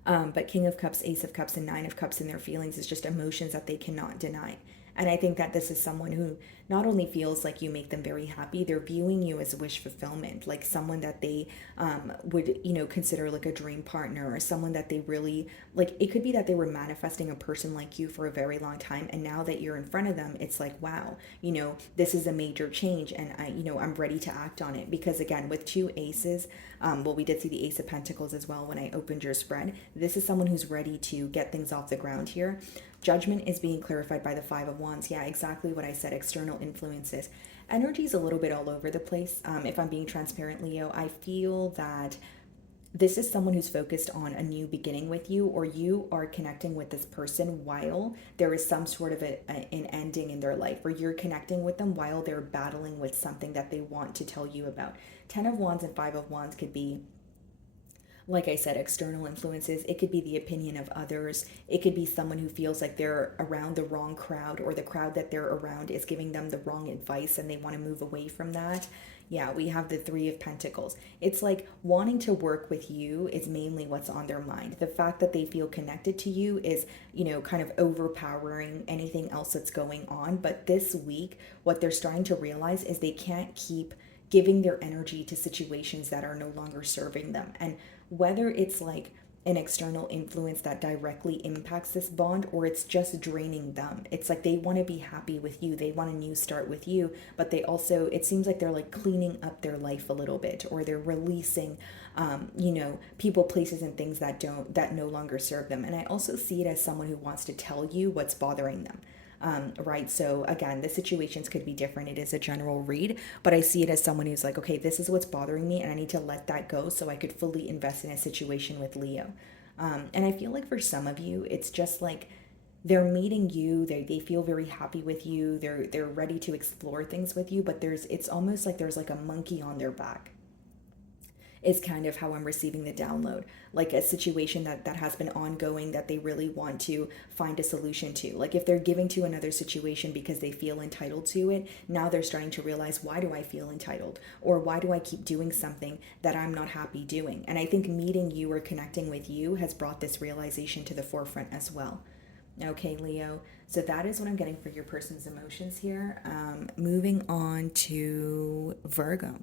But King of Cups, Ace of Cups, and Nine of Cups in their feelings is just emotions that they cannot deny. And I think that this is someone who not only feels like you make them very happy, they're viewing you as wish fulfillment, like someone that they would, consider like a dream partner, or someone that they really like. It could be that they were manifesting a person like you for a very long time, and now that you're in front of them, it's like, wow, this is a major change, and I'm ready to act on it. Because again, with two aces, we did see the Ace of Pentacles as well when I opened your spread. This is someone who's ready to get things off the ground here. Judgment is being clarified by the Five of Wands. Yeah, exactly what I said, external influences. Energy is a little bit all over the place. If I'm being transparent, Leo, I feel that this is someone who's focused on a new beginning with you, or you are connecting with this person while there is some sort of an ending in their life, or you're connecting with them while they're battling with something that they want to tell you about. 10 of Wands and 5 of Wands could be, like I said, external influences. It could be the opinion of others. It could be someone who feels like they're around the wrong crowd, or the crowd that they're around is giving them the wrong advice and they want to move away from that. Yeah, we have the Three of Pentacles. It's like wanting to work with you is mainly what's on their mind. The fact that they feel connected to you is, kind of overpowering anything else that's going on. But this week, what they're starting to realize is they can't keep giving their energy to situations that are no longer serving them. And whether it's like an external influence that directly impacts this bond, or it's just draining them, it's like they want to be happy with you, they want a new start with you, but they also, it seems like they're like cleaning up their life a little bit, or they're releasing people, places, and things that no longer serve them. And I also see it as someone who wants to tell you what's bothering them. Right. So again, the situations could be different. It is a general read, but I see it as someone who's like, okay, this is what's bothering me, and I need to let that go so I could fully invest in a situation with Leo. And I feel like for some of you, it's just like they're meeting you, they feel very happy with you, they're ready to explore things with you, but it's almost like there's like a monkey on their back, is kind of how I'm receiving the download. Like a situation that has been ongoing that they really want to find a solution to. Like if they're giving to another situation because they feel entitled to it, now they're starting to realize, why do I feel entitled? Or why do I keep doing something that I'm not happy doing? And I think meeting you or connecting with you has brought this realization to the forefront as well. Okay, Leo. So that is what I'm getting for your person's emotions here. Moving on to Virgo.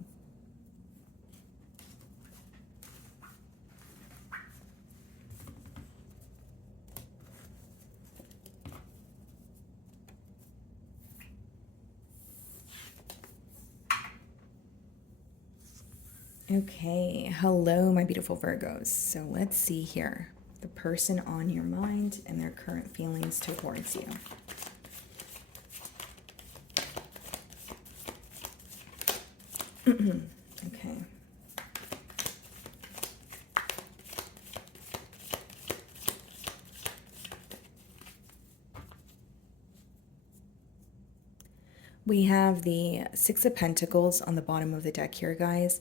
Okay, hello, my beautiful Virgos. So let's see here. The person on your mind and their current feelings towards you. Okay. We have the Six of Pentacles on the bottom of the deck here, guys.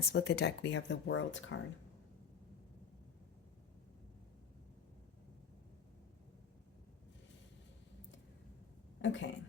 Split the deck, we have the World card. Okay.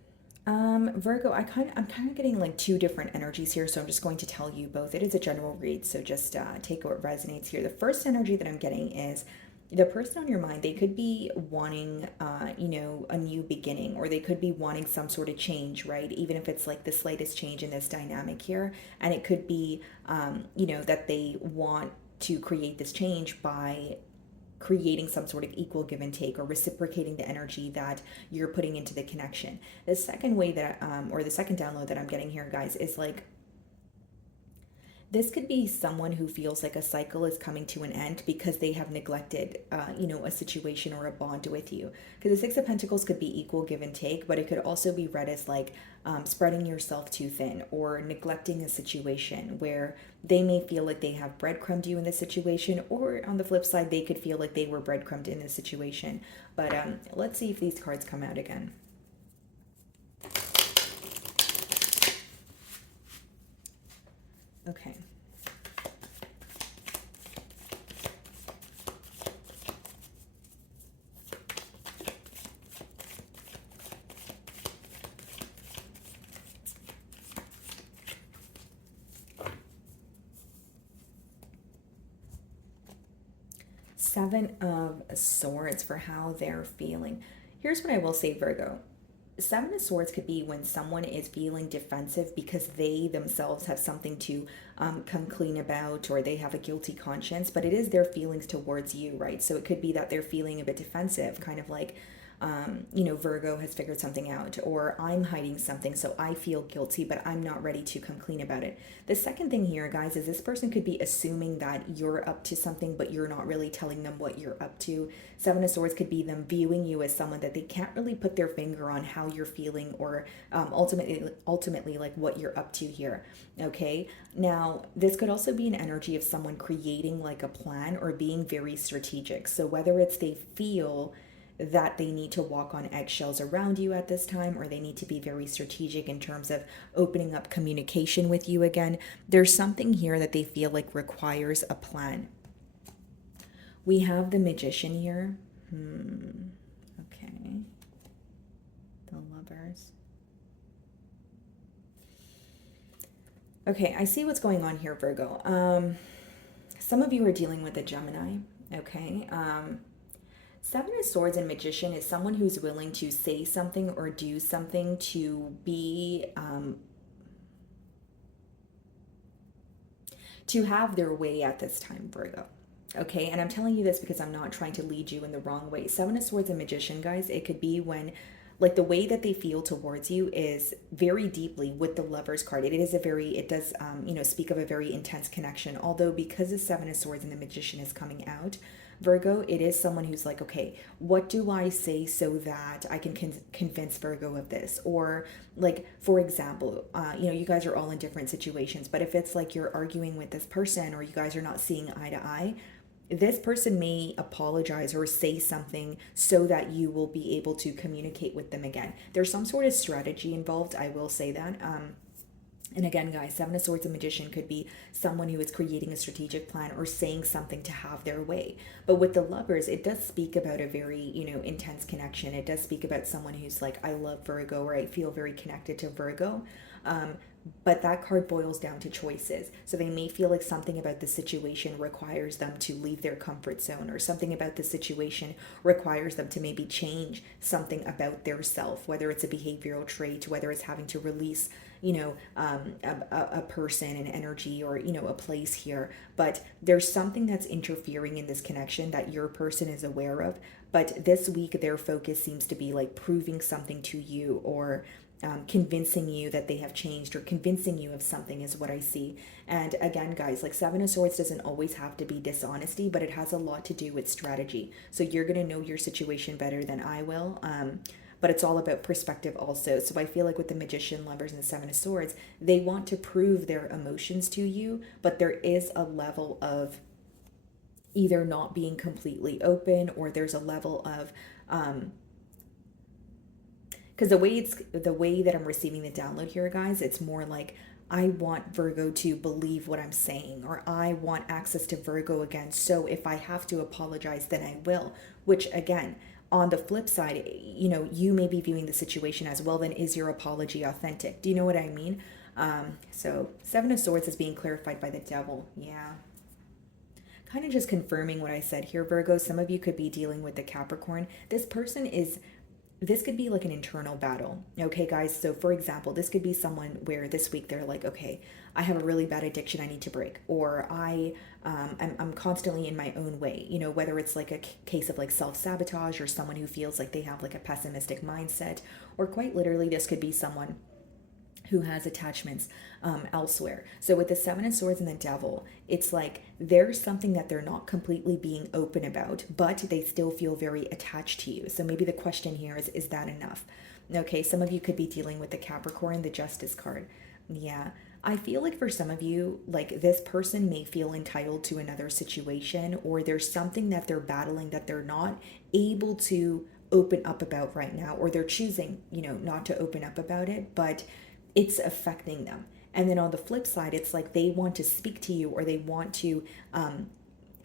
Virgo, I'm kind of getting like two different energies here, so I'm just going to tell you both. It is a general read, so just take what resonates here. The first energy that I'm getting is the person on your mind. They could be wanting, a new beginning, or they could be wanting some sort of change, right? Even if it's like the slightest change in this dynamic here, and it could be, that they want to create this change by creating some sort of equal give and take, or reciprocating the energy that you're putting into the connection. The second way that, or the second download that I'm getting here, guys, is like, this could be someone who feels like a cycle is coming to an end because they have neglected, a situation or a bond with you. Because the Six of Pentacles could be equal give and take, but it could also be read as like spreading yourself too thin, or neglecting a situation where they may feel like they have breadcrumbed you in this situation, or on the flip side, they could feel like they were breadcrumbed in this situation. But let's see if these cards come out again. Okay. Seven of Swords for how they're feeling. Here's what I will say, Virgo. Seven of Swords could be when someone is feeling defensive because they themselves have something to come clean about, or they have a guilty conscience, but it is their feelings towards you, right? So it could be that they're feeling a bit defensive, kind of like, Virgo has figured something out, or I'm hiding something, so I feel guilty, but I'm not ready to come clean about it. The second thing here, guys, is this person could be assuming that you're up to something, but you're not really telling them what you're up to. Seven of Swords could be them viewing you as someone that they can't really put their finger on how you're feeling, or ultimately like what you're up to here. Okay. Now, this could also be an energy of someone creating like a plan or being very strategic. So whether it's they feel that they need to walk on eggshells around you at this time, or they need to be very strategic in terms of opening up communication with you again, there's something here that they feel like requires a plan. We have the Magician here. Okay. The Lovers. Okay, I see what's going on here, Virgo. Some of you are dealing with a Gemini. Okay. Seven of Swords and Magician is someone who's willing to say something or do something to be, to have their way at this time, Virgo. Okay, and I'm telling you this because I'm not trying to lead you in the wrong way. Seven of Swords and Magician, guys, it could be when, like, the way that they feel towards you is very deeply with the Lovers card. It does, speak of a very intense connection. Although because the Seven of Swords and the Magician is coming out, Virgo, it is someone who's like, okay, what do I say so that I can convince Virgo of this? Or like, for example, you guys are all in different situations, but if it's like you're arguing with this person, or you guys are not seeing eye to eye, this person may apologize or say something so that you will be able to communicate with them again. There's some sort of strategy involved, I will say that. And again, guys, Seven of Swords and Magician could be someone who is creating a strategic plan or saying something to have their way. But with the Lovers, it does speak about a very, intense connection. It does speak about someone who's like, I love Virgo, or I feel very connected to Virgo. But that card boils down to choices. So they may feel like something about the situation requires them to leave their comfort zone, or something about the situation requires them to maybe change something about their self, whether it's a behavioral trait, whether it's having to release a person, an energy, or a place here. But there's something that's interfering in this connection that your person is aware of. But this week their focus seems to be like proving something to you, or convincing you that they have changed, or convincing you of something, is what I see. And again, guys, like Seven of Swords doesn't always have to be dishonesty, but it has a lot to do with strategy. So you're going to know your situation better than I will. But it's all about perspective also. So I feel like with the Magician, Lovers, and the Seven of Swords, they want to prove their emotions to you, but there is a level of either not being completely open, or there's a level of because the way that I'm receiving the download here, guys, it's more like, I want Virgo to believe what I'm saying, or I want access to Virgo again. So if I have to apologize, then I will. Which again, on the flip side, you may be viewing the situation as, well, then is your apology authentic? Do you know what I mean? So Seven of Swords is being clarified by the Devil. Yeah. Kind of just confirming what I said here, Virgo. Some of you could be dealing with the Capricorn. This could be like an internal battle. Okay, guys. So for example, this could be someone where this week they're like, okay, I have a really bad addiction I need to break, or I'm constantly in my own way, whether it's like a case of like self-sabotage, or someone who feels like they have like a pessimistic mindset, or quite literally, this could be someone who has attachments elsewhere. So with the Seven of Swords and the Devil, it's like there's something that they're not completely being open about, but they still feel very attached to you. So maybe the question here is that enough? Okay, some of you could be dealing with the Capricorn, the Justice card. Yeah, I feel like for some of you, like this person may feel entitled to another situation, or there's something that they're battling that they're not able to open up about right now, or they're choosing, not to open up about it, but it's affecting them. And then on the flip side, it's like they want to speak to you, or they want to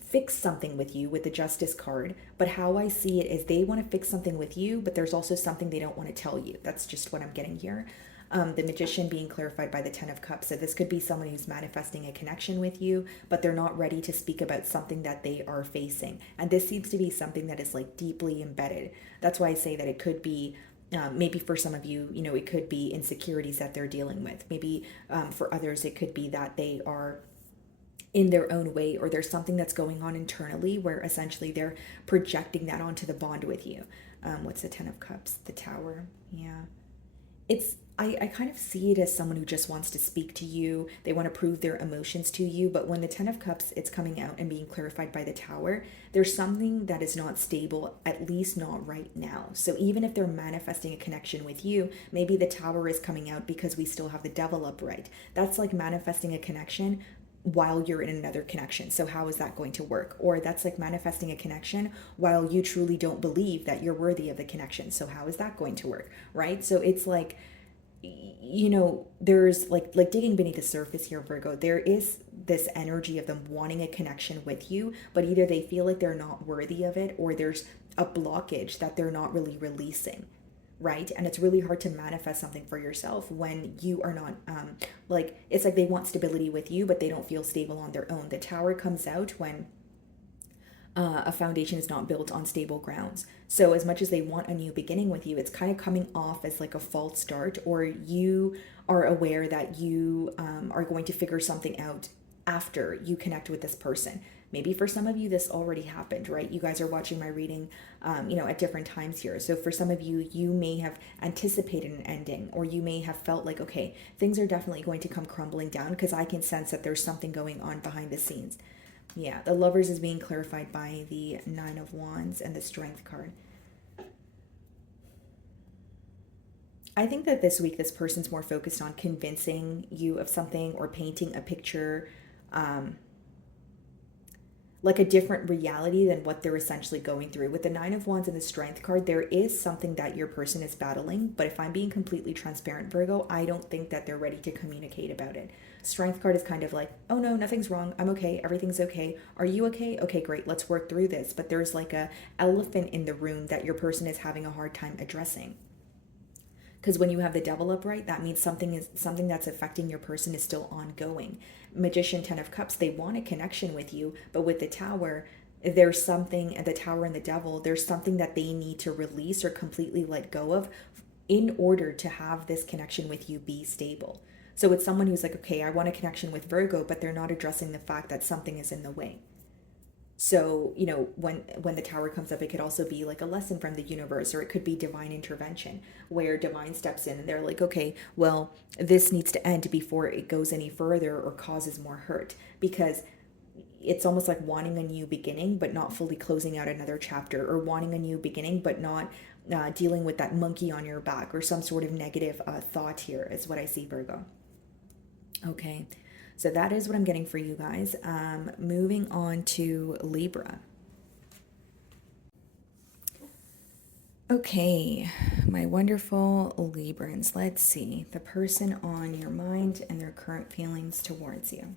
fix something with you with the Justice card. But how I see it is they want to fix something with you, but there's also something they don't want to tell you. That's just what I'm getting here. The Magician being clarified by the Ten of Cups. So this could be someone who's manifesting a connection with you, but they're not ready to speak about something that they are facing. And this seems to be something that is like deeply embedded. That's why I say that it could be maybe for some of you, it could be insecurities that they're dealing with. Maybe for others, it could be that they are in their own way, or there's something that's going on internally where essentially they're projecting that onto the bond with you. What's the Ten of Cups? The Tower. Yeah. I kind of see it as someone who just wants to speak to you. They want to prove their emotions to you. But when the Ten of Cups, it's coming out and being clarified by the Tower, there's something that is not stable, at least not right now. So even if they're manifesting a connection with you, maybe the Tower is coming out because we still have the Devil upright. That's like manifesting a connection while you're in another connection. So how is that going to work? Or that's like manifesting a connection while you truly don't believe that you're worthy of the connection. So how is that going to work? Right? So it's like, there's like digging beneath the surface here, Virgo. There is this energy of them wanting a connection with you, but either they feel like they're not worthy of it, or there's a blockage that they're not really releasing. Right? And it's really hard to manifest something for yourself when you are not it's like they want stability with you, but they don't feel stable on their own. The Tower comes out when a foundation is not built on stable grounds. So as much as they want a new beginning with you, it's kind of coming off as like a false start, or you are aware that you are going to figure something out after you connect with this person. Maybe for some of you, this already happened, right? You guys are watching my reading, at different times here. So for some of you, you may have anticipated an ending, or you may have felt like, okay, things are definitely going to come crumbling down, because I can sense that there's something going on behind the scenes. Yeah, the Lovers is being clarified by the Nine of Wands and the Strength card. I think that this week, this person's more focused on convincing you of something, or painting a picture. like a different reality than what they're essentially going through. With the Nine of Wands and the Strength card, there is something that your person is battling, but if I'm being completely transparent, Virgo, I don't think that they're ready to communicate about it. Strength card is kind of like, oh no, nothing's wrong, I'm okay, everything's okay. Are you okay? Okay, great, let's work through this. But there's like a elephant in the room that your person is having a hard time addressing. Because when you have the Devil upright, that means something that's affecting your person is still ongoing. Magician, 10 of Cups, they want a connection with you, but with the Tower, there's something at the Tower and the Devil, there's something that they need to release or completely let go of in order to have this connection with you be stable. So it's someone who's like, okay, I want a connection with Virgo, but they're not addressing the fact that something is in the way. So, when the Tower comes up, it could also be like a lesson from the universe, or it could be divine intervention, where divine steps in and they're like, okay, well, this needs to end before it goes any further or causes more hurt. Because it's almost like wanting a new beginning, but not fully closing out another chapter, or wanting a new beginning, but not dealing with that monkey on your back, or some sort of negative thought here, is what I see, Virgo. Okay. So that is what I'm getting for you guys. Moving on to Libra. Okay, my wonderful Librans. Let's see the person on your mind and their current feelings towards you.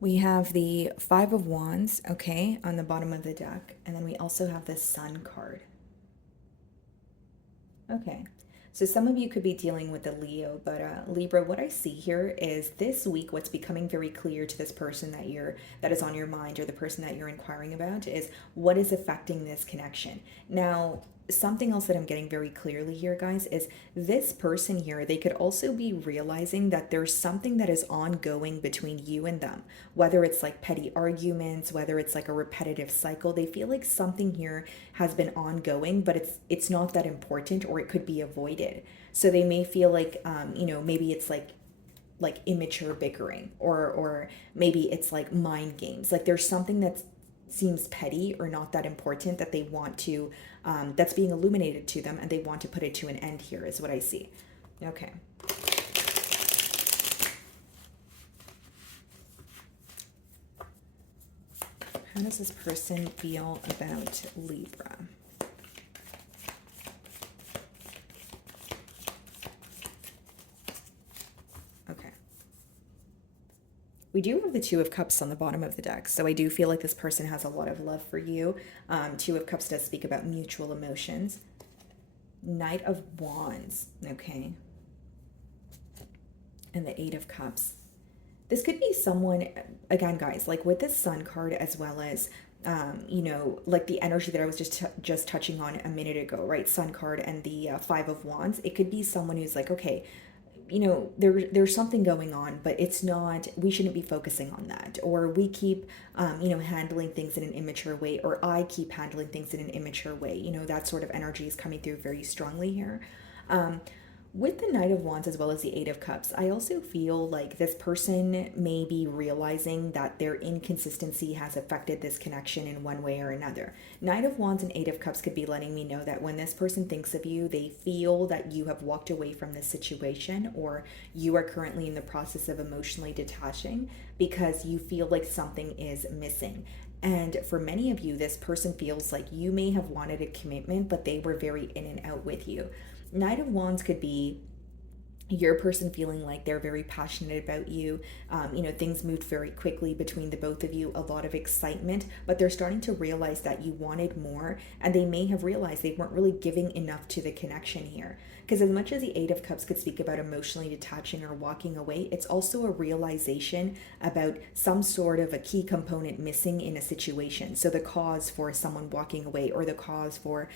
We have the Five of Wands, okay, on the bottom of the deck. And then we also have the Sun card. Okay, so some of you could be dealing with the Leo, but Libra, what I see here is this week, what's becoming very clear to this person that is on your mind, or the person that you're inquiring about, is what is affecting this connection. Now, something else that I'm getting very clearly here, guys, is this person here, they could also be realizing that there's something that is ongoing between you and them, whether it's like petty arguments, whether it's like a repetitive cycle. They feel like something here has been ongoing, but it's not that important, or it could be avoided. So they may feel like maybe it's like immature bickering, or maybe it's like mind games. Like there's something that seems petty or not that important that they want to that's being illuminated to them, and they want to put it to an end here, is what I see. Okay. How does this person feel about Libra? Okay. We do have the Two of Cups on the bottom of the deck, so I do feel like this person has a lot of love for you. Two of Cups does speak about mutual emotions. Knight of Wands, okay. And the Eight of Cups. This could be someone, again, guys, like with this Sun card, as well as like the energy that I was just touching on a minute ago, right? Sun card and the Five of Wands. It could be someone who's like, okay, there's something going on, but it's not, we shouldn't be focusing on that. Or we keep, handling things in an immature way, or I keep handling things in an immature way. That sort of energy is coming through very strongly here. With the Knight of Wands as well as the Eight of Cups, I also feel like this person may be realizing that their inconsistency has affected this connection in one way or another. Knight of Wands and Eight of Cups could be letting me know that when this person thinks of you, they feel that you have walked away from this situation, or you are currently in the process of emotionally detaching because you feel like something is missing. And for many of you, this person feels like you may have wanted a commitment, but they were very in and out with you. Knight of Wands could be your person feeling like they're very passionate about you. Things moved very quickly between the both of you, a lot of excitement, but they're starting to realize that you wanted more, and they may have realized they weren't really giving enough to the connection here. Because as much as the Eight of Cups could speak about emotionally detaching or walking away, it's also a realization about some sort of a key component missing in a situation. So the cause for someone walking away, or the cause for,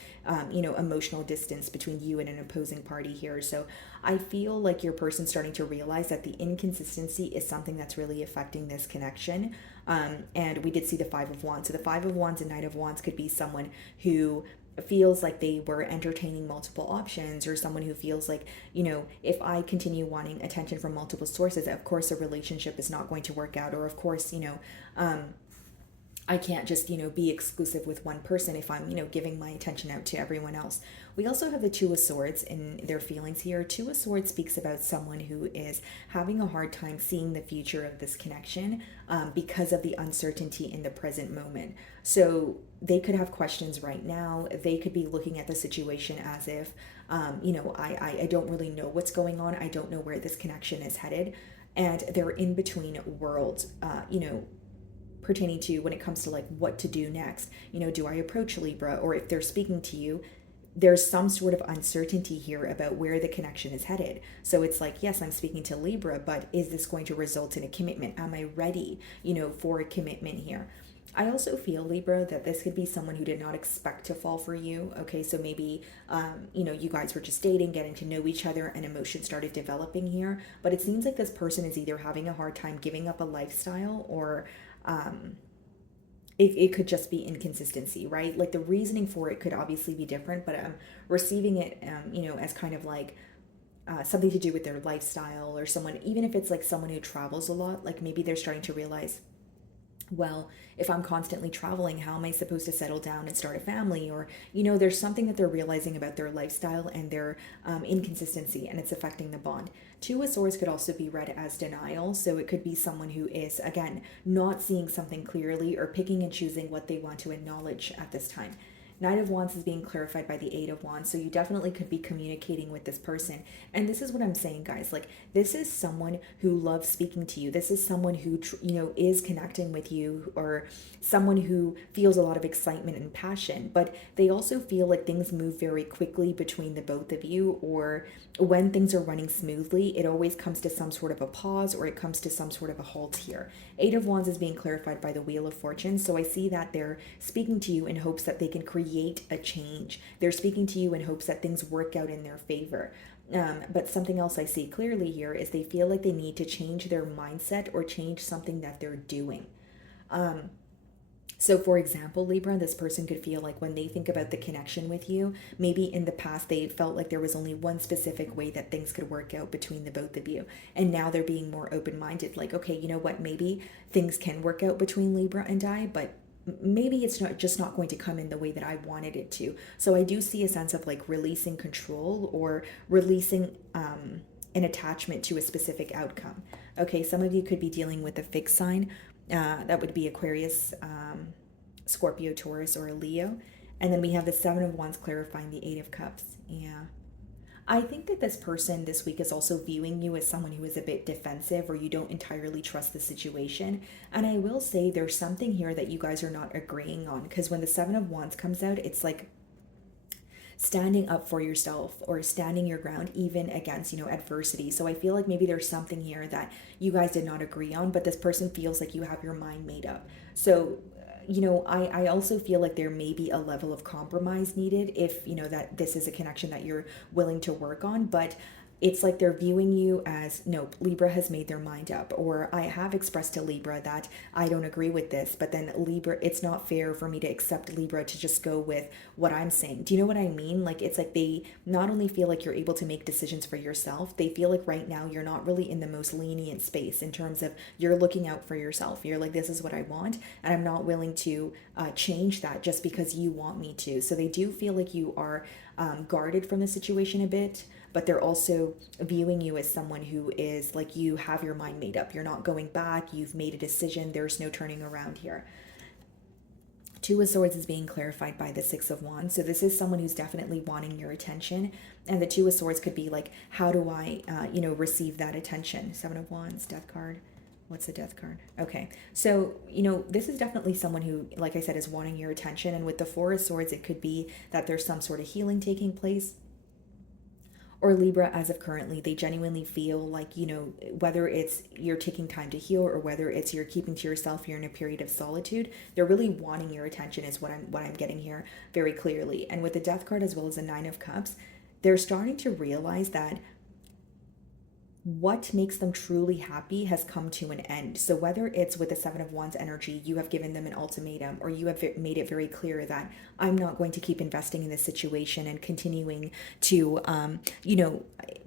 emotional distance between you and an opposing party here. So I feel like your person's starting to realize that the inconsistency is something that's really affecting this connection. And we did see the Five of Wands. So the Five of Wands and Knight of Wands could be someone who feels like they were entertaining multiple options, or someone who feels like, if I continue wanting attention from multiple sources, of course a relationship is not going to work out, or of course, I can't just, be exclusive with one person if I'm, giving my attention out to everyone else. We also have the Two of Swords in their feelings here. Two of Swords speaks about someone who is having a hard time seeing the future of this connection because of the uncertainty in the present moment. So they could have questions right now. They could be looking at the situation as if, I don't really know what's going on. I don't know where this connection is headed. And they're in between worlds, pertaining to when it comes to like what to do next. Do I approach Libra? Or if they're speaking to you, there's some sort of uncertainty here about where the connection is headed. So it's like, yes, I'm speaking to Libra, but is this going to result in a commitment? Am I ready, for a commitment here? I also feel, Libra, that this could be someone who did not expect to fall for you. Okay, so maybe, you guys were just dating, getting to know each other, and emotions started developing here. But it seems like this person is either having a hard time giving up a lifestyle, or it could just be inconsistency, right? Like the reasoning for it could obviously be different, but I'm receiving it, as kind of like something to do with their lifestyle, or someone, even if it's like someone who travels a lot, like maybe they're starting to realize, well, if I'm constantly traveling, how am I supposed to settle down and start a family? Or, there's something that they're realizing about their lifestyle and their inconsistency, and it's affecting the bond. Two of Swords could also be read as denial. So it could be someone who is, again, not seeing something clearly, or picking and choosing what they want to acknowledge at this time. Knight of Wands is being clarified by the Eight of Wands. So you definitely could be communicating with this person. And this is what I'm saying, guys. Like, this is someone who loves speaking to you. This is someone who, is connecting with you, or someone who feels a lot of excitement and passion. But they also feel like things move very quickly between the both of you, or when things are running smoothly, it always comes to some sort of a pause, or it comes to some sort of a halt here. Eight of Wands is being clarified by the Wheel of Fortune. So I see that they're speaking to you in hopes that they can create a change. They're speaking to you in hopes that things work out in their favor. But something else I see clearly here is they feel like they need to change their mindset, or change something that they're doing. So for example, Libra, this person could feel like when they think about the connection with you, maybe in the past they felt like there was only one specific way that things could work out between the both of you. And now they're being more open-minded, like, okay, you know what, maybe things can work out between Libra and I, but maybe it's not going to come in the way that I wanted it to. So I do see a sense of like releasing control, or releasing an attachment to a specific outcome. Okay, some of you could be dealing with a fixed sign. That would be Aquarius, Scorpio, Taurus, or a Leo. And then we have the Seven of Wands clarifying the Eight of Cups. Yeah. I think that this person this week is also viewing you as someone who is a bit defensive, or you don't entirely trust the situation. And I will say there's something here that you guys are not agreeing on, because when the Seven of Wands comes out, it's like standing up for yourself, or standing your ground even against, adversity. So I feel like maybe there's something here that you guys did not agree on, but this person feels like you have your mind made up. So I also feel like there may be a level of compromise needed if, that this is a connection that you're willing to work on. But it's like they're viewing you as, nope, Libra has made their mind up, or I have expressed to Libra that I don't agree with this, but then Libra, it's not fair for me to accept Libra to just go with what I'm saying. Do you know what I mean? Like, it's like they not only feel like you're able to make decisions for yourself, they feel like right now you're not really in the most lenient space in terms of you're looking out for yourself. You're like, this is what I want, and I'm not willing to change that just because you want me to. So they do feel like you are guarded from the situation a bit, but they're also viewing you as someone who is like, you have your mind made up. You're not going back. You've made a decision. There's no turning around here. Two of Swords is being clarified by the Six of Wands. So this is someone who's definitely wanting your attention. And the Two of Swords could be like, how do I, receive that attention? Seven of Wands, Death card. What's the Death card? Okay. So, this is definitely someone who, like I said, is wanting your attention. And with the Four of Swords, it could be that there's some sort of healing taking place. Or Libra, as of currently, they genuinely feel like, whether it's you're taking time to heal, or whether it's you're keeping to yourself, you're in a period of solitude, they're really wanting your attention is what I'm getting here very clearly. And with the Death card as well as the Nine of Cups, they're starting to realize that what makes them truly happy has come to an end. So whether it's with the Seven of Wands energy, you have given them an ultimatum, or you have made it very clear that I'm not going to keep investing in this situation and continuing to,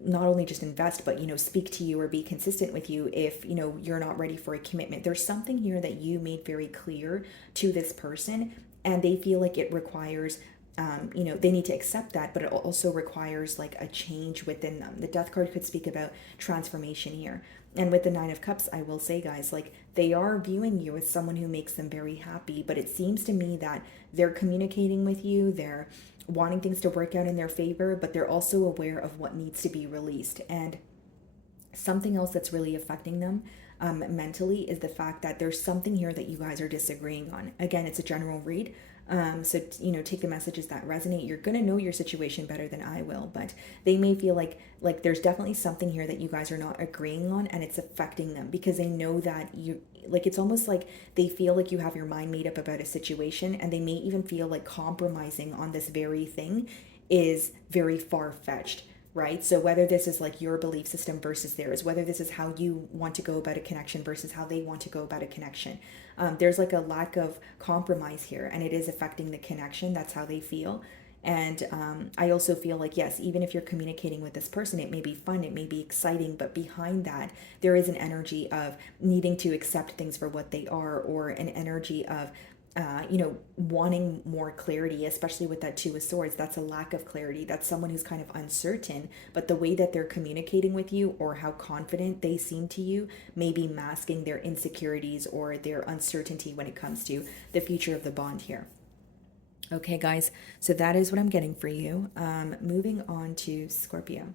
not only just invest, but, speak to you or be consistent with you if, you're not ready for a commitment. There's something here that you made very clear to this person, and they feel like it requires they need to accept that, but it also requires like a change within them. The Death card could speak about transformation here. And with the Nine of Cups, I will say, guys, like they are viewing you as someone who makes them very happy, but it seems to me that they're communicating with you, they're wanting things to work out in their favor, but they're also aware of what needs to be released. And something else that's really affecting them mentally is the fact that there's something here that you guys are disagreeing on. Again, it's a general read. So, take the messages that resonate. You're going to know your situation better than I will, but they may feel like there's definitely something here that you guys are not agreeing on, and it's affecting them because they know that it's almost like they feel like you have your mind made up about a situation, and they may even feel like compromising on this very thing is very far-fetched. Right? So whether this is like your belief system versus theirs, whether this is how you want to go about a connection versus how they want to go about a connection, there's like a lack of compromise here, and it is affecting the connection. That's how they feel. And I also feel like, yes, even if you're communicating with this person, it may be fun, it may be exciting, but behind that, there is an energy of needing to accept things for what they are, or an energy of wanting more clarity, especially with that Two of Swords. That's a lack of clarity. That's someone who's kind of uncertain, but the way that they're communicating with you or how confident they seem to you may be masking their insecurities or their uncertainty when it comes to the future of the bond here. Okay, guys, so that is what I'm getting for you. Moving on to Scorpio.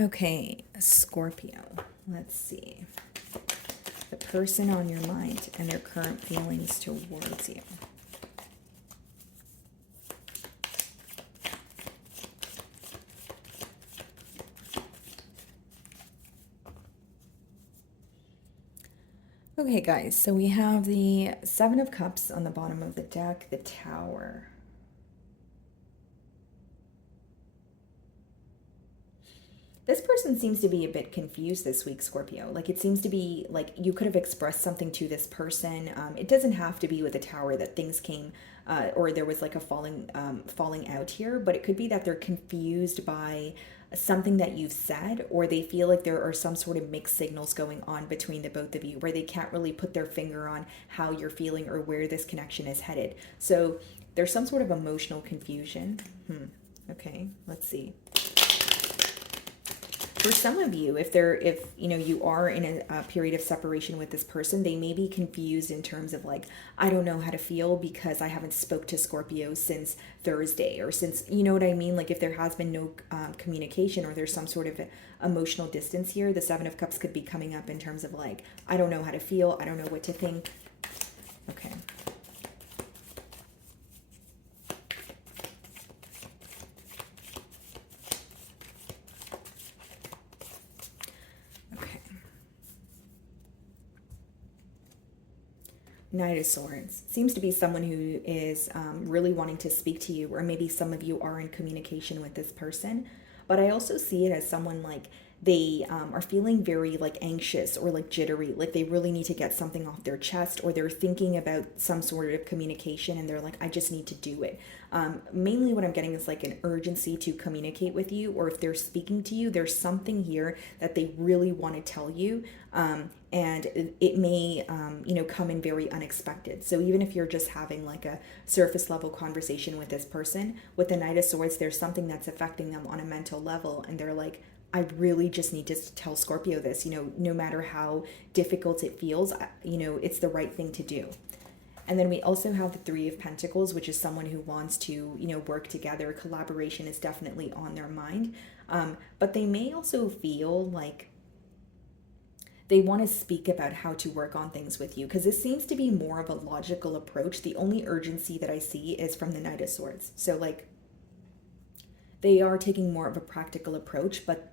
Okay, Scorpio. Let's see. The person on your mind and their current feelings towards you. Okay, guys, so we have the Seven of Cups on the bottom of the deck, the Tower. This person seems to be a bit confused this week, Scorpio. Like, it seems to be like you could have expressed something to this person. It doesn't have to be with the Tower that things came, or there was like a falling out here, but it could be that they're confused by something that you've said, or they feel like there are some sort of mixed signals going on between the both of you, where they can't really put their finger on how you're feeling or where this connection is headed. So there's some sort of emotional confusion. Okay, let's see. For some of you, if you are in a period of separation with this person, they may be confused in terms of like, I don't know how to feel because I haven't spoke to Scorpio since Thursday, or since, you know what I mean? Like if there has been no communication, or there's some sort of emotional distance here, the Seven of Cups could be coming up in terms of like, I don't know how to feel, I don't know what to think. Okay. Knight of Swords seems to be someone who is really wanting to speak to you, or maybe some of you are in communication with this person. But I also see it as someone like they are feeling very like anxious or like jittery, like they really need to get something off their chest, or they're thinking about some sort of communication and they're like, I just need to do it. Mainly what I'm getting is like an urgency to communicate with you, or if they're speaking to you, there's something here that they really want to tell you. And it may, come in very unexpected. So even if you're just having like a surface level conversation with this person, with the Knight of Swords, there's something that's affecting them on a mental level. And they're like, I really just need to tell Scorpio this, no matter how difficult it feels, it's the right thing to do. And then we also have the Three of Pentacles, which is someone who wants to, work together. Collaboration is definitely on their mind. But they may also feel like They want to speak about how to work on things with you, because this seems to be more of a logical approach. The only urgency that I see is from the Knight of Swords. So like they are taking more of a practical approach, but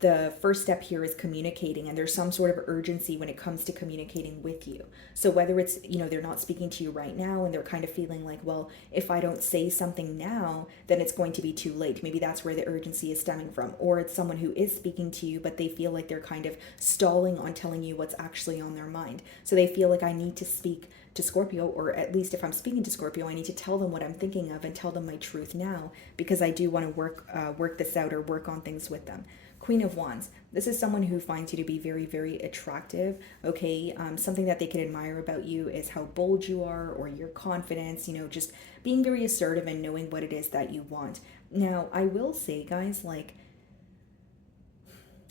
the first step here is communicating, and there's some sort of urgency when it comes to communicating with you. So whether it's, they're not speaking to you right now and they're kind of feeling like, well, if I don't say something now, then it's going to be too late. Maybe that's where the urgency is stemming from. Or it's someone who is speaking to you, but they feel like they're kind of stalling on telling you what's actually on their mind. So they feel like, I need to speak to Scorpio, or at least if I'm speaking to Scorpio, I need to tell them what I'm thinking of and tell them my truth now, because I do want to work this out or work on things with them. Queen of Wands. This is someone who finds you to be very, very attractive. Okay, something that they can admire about you is how bold you are, or your confidence. Just being very assertive and knowing what it is that you want. Now, I will say, guys, like,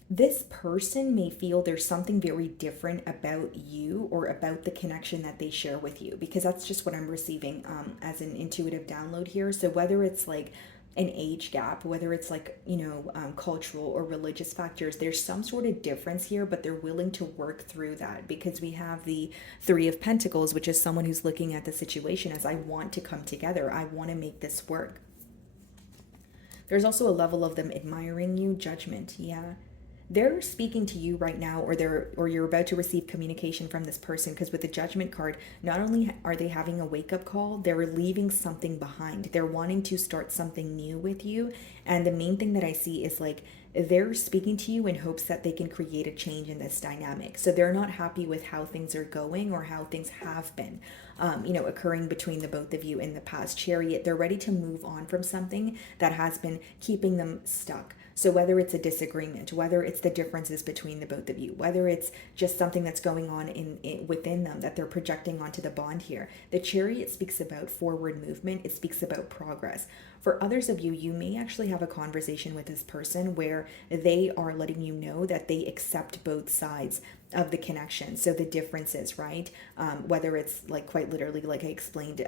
this person may feel there's something very different about you or about the connection that they share with you, because that's just what I'm receiving as an intuitive download here. So whether it's like an age gap, whether it's like, cultural or religious factors, there's some sort of difference here, but they're willing to work through that, because we have the Three of Pentacles, which is someone who's looking at the situation as, I want to come together. I want to make this work. There's also a level of them admiring you, Judgment. Yeah. They're speaking to you right now, or you're about to receive communication from this person, because with the Judgment card, not only are they having a wake-up call, they're leaving something behind. They're wanting to start something new with you. And the main thing that I see is like, they're speaking to you in hopes that they can create a change in this dynamic. So they're not happy with how things are going or how things have been, occurring between the both of you in the past. Chariot, they're ready to move on from something that has been keeping them stuck. So whether it's a disagreement, whether it's the differences between the both of you, whether it's just something that's going on within them that they're projecting onto the bond here. The Chariot speaks about forward movement. It speaks about progress. For others of you, you may actually have a conversation with this person where they are letting you know that they accept both sides of the connection. So the differences, right? Whether it's like quite literally, like I explained,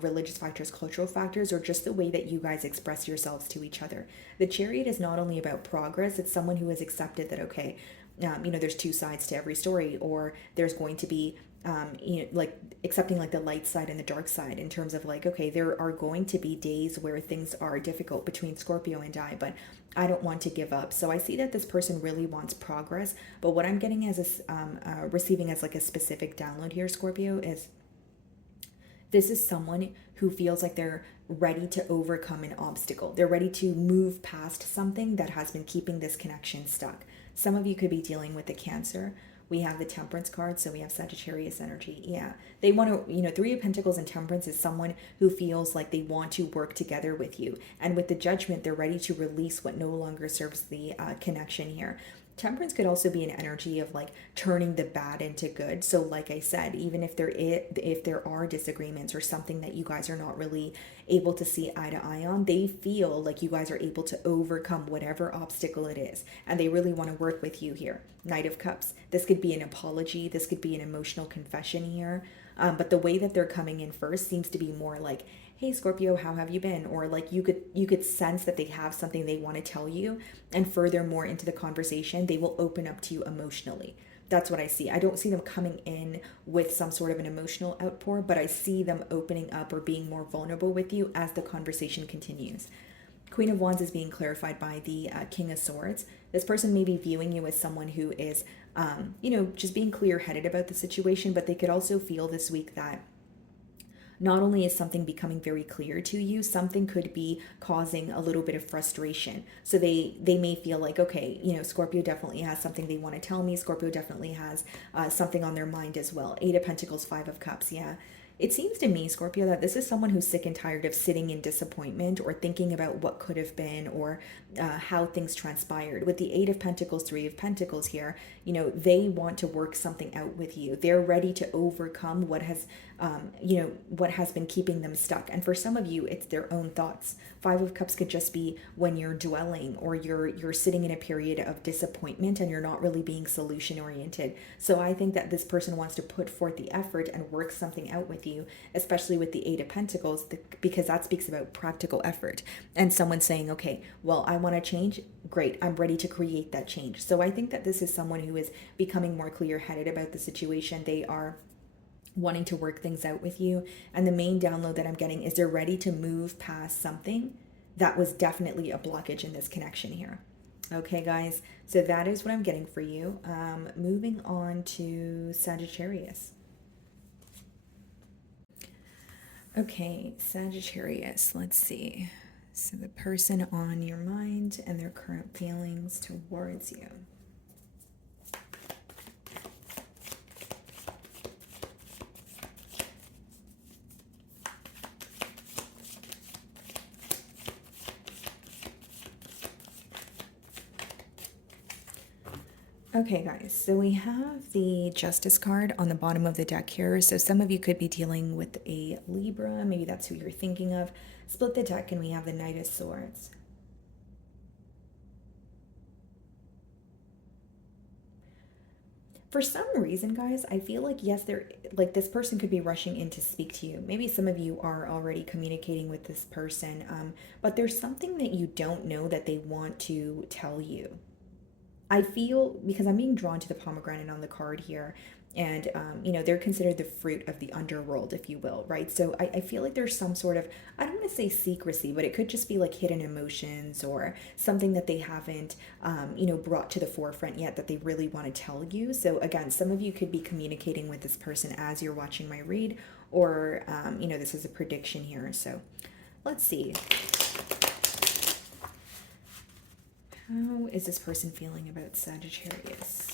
religious factors, cultural factors, or just the way that you guys express yourselves to each other. The Chariot is not only about progress, it's someone who has accepted that, okay, there's two sides to every story, or there's going to be, like accepting like the light side and the dark side, in terms of like, okay, there are going to be days where things are difficult between Scorpio and I, but I don't want to give up. So I see that this person really wants progress, but what I'm getting as receiving as like a specific download here, Scorpio, is this is someone who feels like they're ready to overcome an obstacle. They're ready to move past something that has been keeping this connection stuck. Some of you could be dealing with the Cancer. We have the Temperance card, so we have Sagittarius energy. Yeah, they want to, Three of Pentacles and Temperance is someone who feels like they want to work together with you. And with the Judgment, they're ready to release what no longer serves the connection here. Temperance could also be an energy of like turning the bad into good. So like I said, even if there are disagreements or something that you guys are not really able to see eye to eye on, they feel like you guys are able to overcome whatever obstacle it is, and they really want to work with you here. Knight of Cups. This could be an apology. This could be an emotional confession here. But the way that they're coming in first seems to be more like, hey Scorpio, how have you been? Or like you could sense that they have something they want to tell you, and furthermore into the conversation, they will open up to you emotionally. That's what I see. I don't see them coming in with some sort of an emotional outpour, but I see them opening up or being more vulnerable with you as the conversation continues. Queen of Wands is being clarified by the King of Swords. This person may be viewing you as someone who is, just being clear-headed about the situation, but they could also feel this week that not only is something becoming very clear to you, something could be causing a little bit of frustration. So they may feel like, okay, Scorpio definitely has something they want to tell me. Scorpio definitely has something on their mind as well. Eight of Pentacles, Five of Cups, yeah. It seems to me, Scorpio, that this is someone who's sick and tired of sitting in disappointment or thinking about what could have been, or how things transpired. With the Eight of Pentacles, Three of Pentacles here, they want to work something out with you. They're ready to overcome what has what has been keeping them stuck. And for some of you, it's their own thoughts. Five of Cups could just be when you're dwelling, or you're sitting in a period of disappointment and you're not really being solution oriented. So I think that this person wants to put forth the effort and work something out with you, especially with the Eight of Pentacles, because that speaks about practical effort. And someone saying, okay, well, I want to change. Great, I'm ready to create that change. So I think that this is someone who is becoming more clear-headed about the situation. They are wanting to work things out with you. And the main download that I'm getting is they're ready to move past something that was definitely a blockage in this connection here. Okay, guys, so that is what I'm getting for you. Moving on to Sagittarius. Okay, Sagittarius, let's see. So the person on your mind and their current feelings towards you. Okay, guys, so we have the Justice card on the bottom of the deck here. So some of you could be dealing with a Libra. Maybe that's who you're thinking of. Split the deck and we have the Knight of Swords. For some reason, guys, I feel like, yes, this person could be rushing in to speak to you. Maybe some of you are already communicating with this person, but there's something that you don't know that they want to tell you. I feel, because I'm being drawn to the pomegranate on the card here, and they're considered the fruit of the underworld, if you will, right? So I feel like there's some sort of, I don't want to say secrecy, but it could just be like hidden emotions or something that they haven't brought to the forefront yet that they really want to tell you. So again, some of you could be communicating with this person as you're watching my read, or this is a prediction here. So let's see. How is this person feeling about Sagittarius?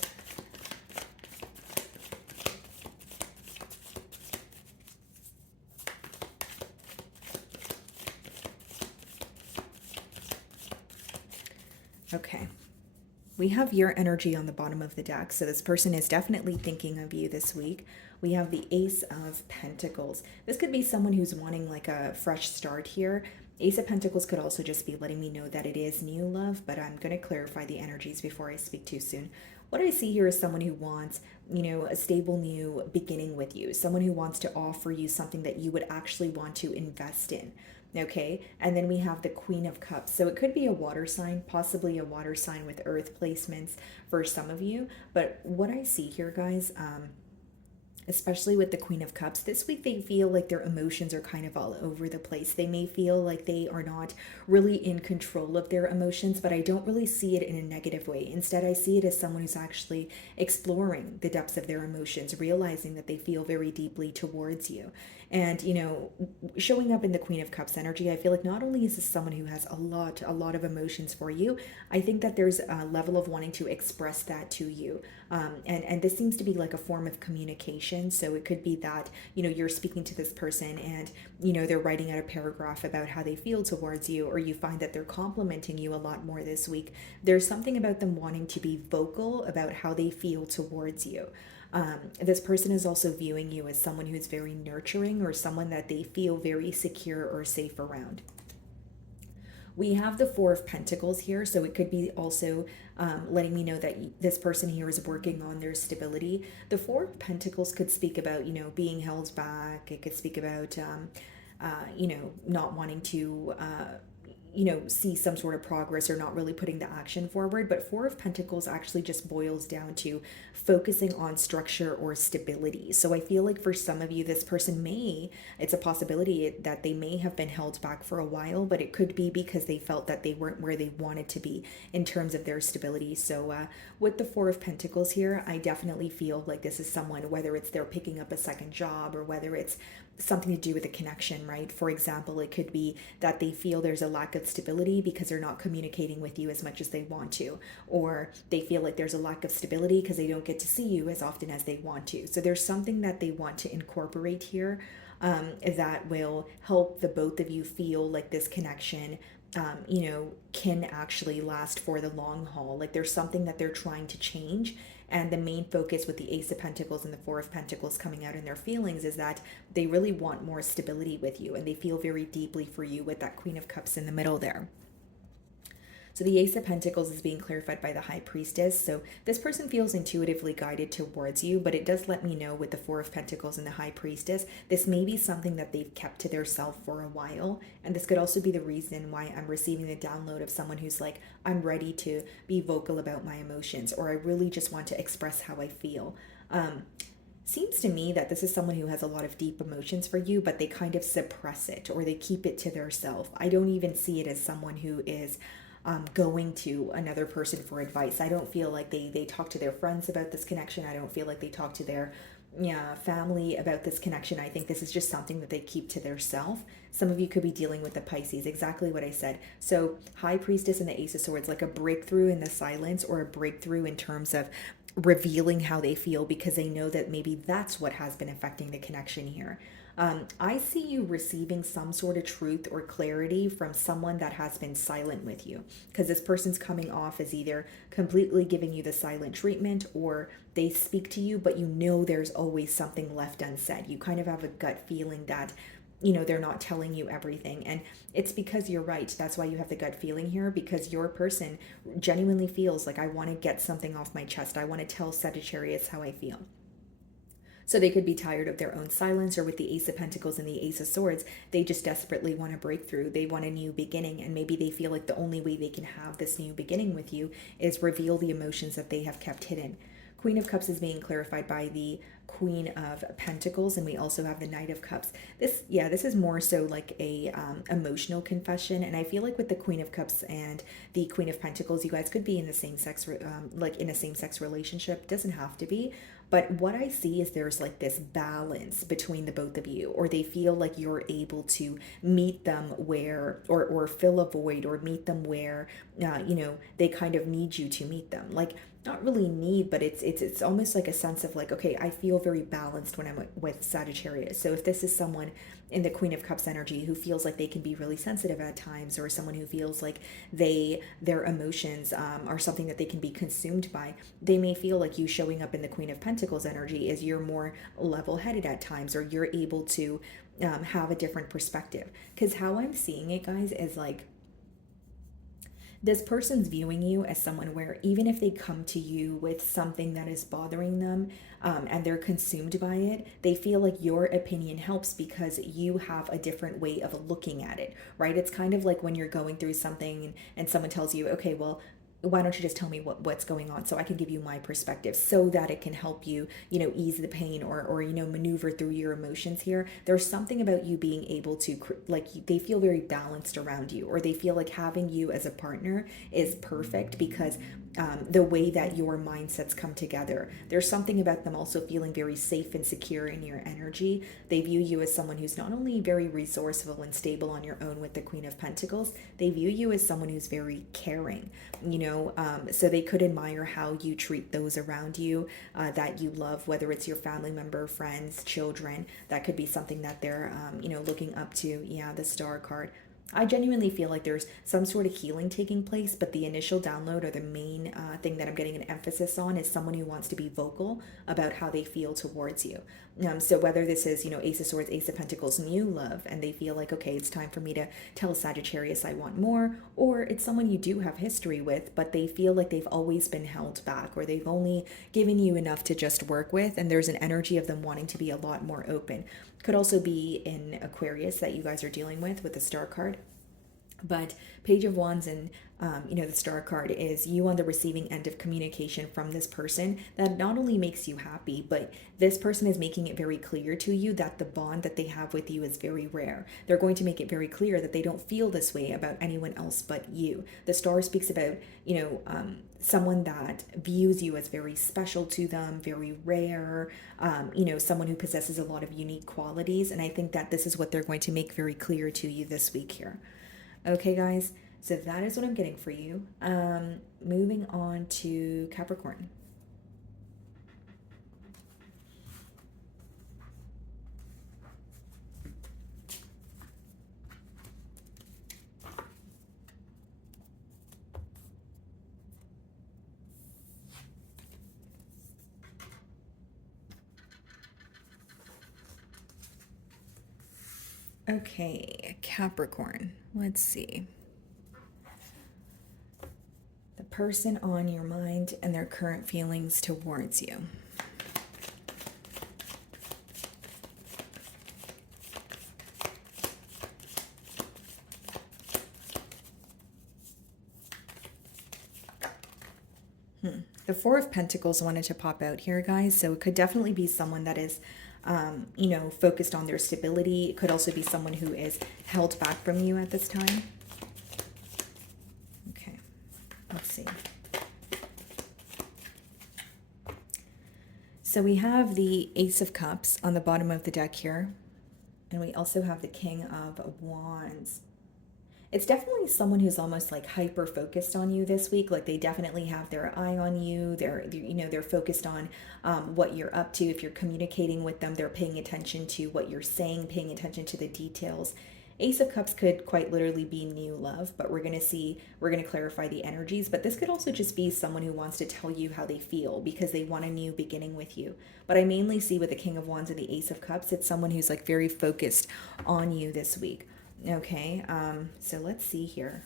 Okay. We have your energy on the bottom of the deck, so this person is definitely thinking of you this week. We have the Ace of Pentacles. This could be someone who's wanting like a fresh start here. Ace of Pentacles could also just be letting me know that it is new love, but I'm going to clarify the energies before I speak too soon. What I see here is someone who wants, a stable new beginning with you, someone who wants to offer you something that you would actually want to invest in. Okay, and then we have the Queen of Cups. So it could be a water sign, possibly a water sign with earth placements for some of you. But what I see here, guys, especially with the Queen of Cups, this week they feel like their emotions are kind of all over the place. They may feel like they are not really in control of their emotions, but I don't really see it in a negative way. Instead, I see it as someone who's actually exploring the depths of their emotions, realizing that they feel very deeply towards you. And, showing up in the Queen of Cups energy, I feel like not only is this someone who has a lot of emotions for you, I think that there's a level of wanting to express that to you. And this seems to be like a form of communication. So it could be that, you're speaking to this person and, they're writing out a paragraph about how they feel towards you, or you find that they're complimenting you a lot more this week. There's something about them wanting to be vocal about how they feel towards you. This person is also viewing you as someone who's very nurturing, or someone that they feel very secure or safe around. We have the Four of Pentacles here, so it could be also letting me know that this person here is working on their stability. The Four of Pentacles could speak about, being held back. It could speak about, not wanting to see some sort of progress or not really putting the action forward. But Four of Pentacles actually just boils down to focusing on structure or stability. So I feel like for some of you, this person it's a possibility that they may have been held back for a while, but it could be because they felt that they weren't where they wanted to be in terms of their stability. So with the Four of Pentacles here, I definitely feel like this is someone, whether it's they're picking up a second job or whether it's something to do with a connection, right? For example, it could be that they feel there's a lack of stability because they're not communicating with you as much as they want to, or they feel like there's a lack of stability because they don't get to see you as often as they want to. So there's something that they want to incorporate here that will help the both of you feel like this connection can actually last for the long haul. Like there's something that they're trying to change, And the main focus with the Ace of Pentacles and the Four of Pentacles coming out in their feelings is that they really want more stability with you, and they feel very deeply for you with that Queen of Cups in the middle there. So the Ace of Pentacles is being clarified by the High Priestess. So this person feels intuitively guided towards you, but it does let me know with the Four of Pentacles and the High Priestess, this may be something that they've kept to themselves for a while. And this could also be the reason why I'm receiving the download of someone who's like, I'm ready to be vocal about my emotions, or I really just want to express how I feel. Seems to me that this is someone who has a lot of deep emotions for you, but they kind of suppress it or they keep it to themselves. I don't even see it as someone who is going to another person for advice. I don't feel like they talk to their friends about this connection. I don't feel like they talk to their family about this connection. I think this is just something that they keep to theirself. Some of you could be dealing with the Pisces, exactly what I said. So High Priestess and the Ace of Swords, like a breakthrough in the silence, or a breakthrough in terms of revealing how they feel, because they know that maybe that's what has been affecting the connection here. I see you receiving some sort of truth or clarity from someone that has been silent with you, because this person's coming off as either completely giving you the silent treatment, or they speak to you, but you know there's always something left unsaid. You kind of have a gut feeling that, you know, they're not telling you everything. And it's because you're right. That's why you have the gut feeling here, because your person genuinely feels like, I want to get something off my chest. I want to tell Sagittarius how I feel. So they could be tired of their own silence, or with the Ace of Pentacles and the Ace of Swords, they just desperately want a breakthrough. They want a new beginning, and maybe they feel like the only way they can have this new beginning with you is reveal the emotions that they have kept hidden. Queen of Cups is being clarified by the Queen of Pentacles, and we also have the Knight of Cups. This is more so like a emotional confession, and I feel like with the Queen of Cups and the Queen of Pentacles, you guys could be in the same sex, like in a same-sex relationship. Doesn't have to be, but what I see is there's like this balance between the both of you, or they feel like you're able to meet them where, or fill a void, or meet them where, they kind of need you to meet them. Like, not really need, but it's almost like a sense of like, okay, I feel very balanced when I'm with Sagittarius. So if this is someone in the Queen of Cups energy who feels like they can be really sensitive at times, or someone who feels like their emotions are something that they can be consumed by, they may feel like you showing up in the Queen of Pentacles energy is you're more level-headed at times, or you're able to have a different perspective. Because how I'm seeing it, guys, is like, this person's viewing you as someone where even if they come to you with something that is bothering them, and they're consumed by it, they feel like your opinion helps because you have a different way of looking at it, right? It's kind of like when you're going through something and someone tells you, okay, well, why don't you just tell me what's going on so I can give you my perspective, so that it can help you, ease the pain, or maneuver through your emotions here. There's something about you being able to, like, they feel very balanced around you, or they feel like having you as a partner is perfect because the way that your mindsets come together. There's something about them also feeling very safe and secure in your energy. They view you as someone who's not only very resourceful and stable on your own with the Queen of Pentacles, they view you as someone who's very caring, so they could admire how you treat those around you that you love, whether it's your family member, friends, children. That could be something that they're, looking up to. Yeah, the Star card. I genuinely feel like there's some sort of healing taking place, but the initial download, or the main thing that I'm getting an emphasis on, is someone who wants to be vocal about how they feel towards you. So whether this is, Ace of Swords, Ace of Pentacles, new love, and they feel like, okay, it's time for me to tell Sagittarius I want more, or it's someone you do have history with, but they feel like they've always been held back, or they've only given you enough to just work with, and there's an energy of them wanting to be a lot more open. Could also be in Aquarius that you guys are dealing with the Star card. But Page of Wands and the Star card is you on the receiving end of communication from this person that not only makes you happy, but this person is making it very clear to you that the bond that they have with you is very rare. They're going to make it very clear that they don't feel this way about anyone else but you. The Star speaks about, someone that views you as very special to them, very rare, someone who possesses a lot of unique qualities. And I think that this is what they're going to make very clear to you this week here. Okay, guys, so that is what I'm getting for you. Moving on to Capricorn. Okay, Capricorn. Let's see. The person on your mind and their current feelings towards you. The Four of Pentacles wanted to pop out here, guys. So it could definitely be someone that is, focused on their stability. It could also be someone who is held back from you at this time. Okay, let's see. So we have the Ace of Cups on the bottom of the deck here. And we also have the King of Wands. It's definitely someone who's almost like hyper focused on you this week. Like they definitely have their eye on you. They're focused on what you're up to. If you're communicating with them, they're paying attention to what you're saying, paying attention to the details. Ace of Cups could quite literally be new love, but we're going to clarify the energies. But this could also just be someone who wants to tell you how they feel because they want a new beginning with you. But I mainly see with the King of Wands and the Ace of Cups, it's someone who's like very focused on you this week. Okay, so let's see here.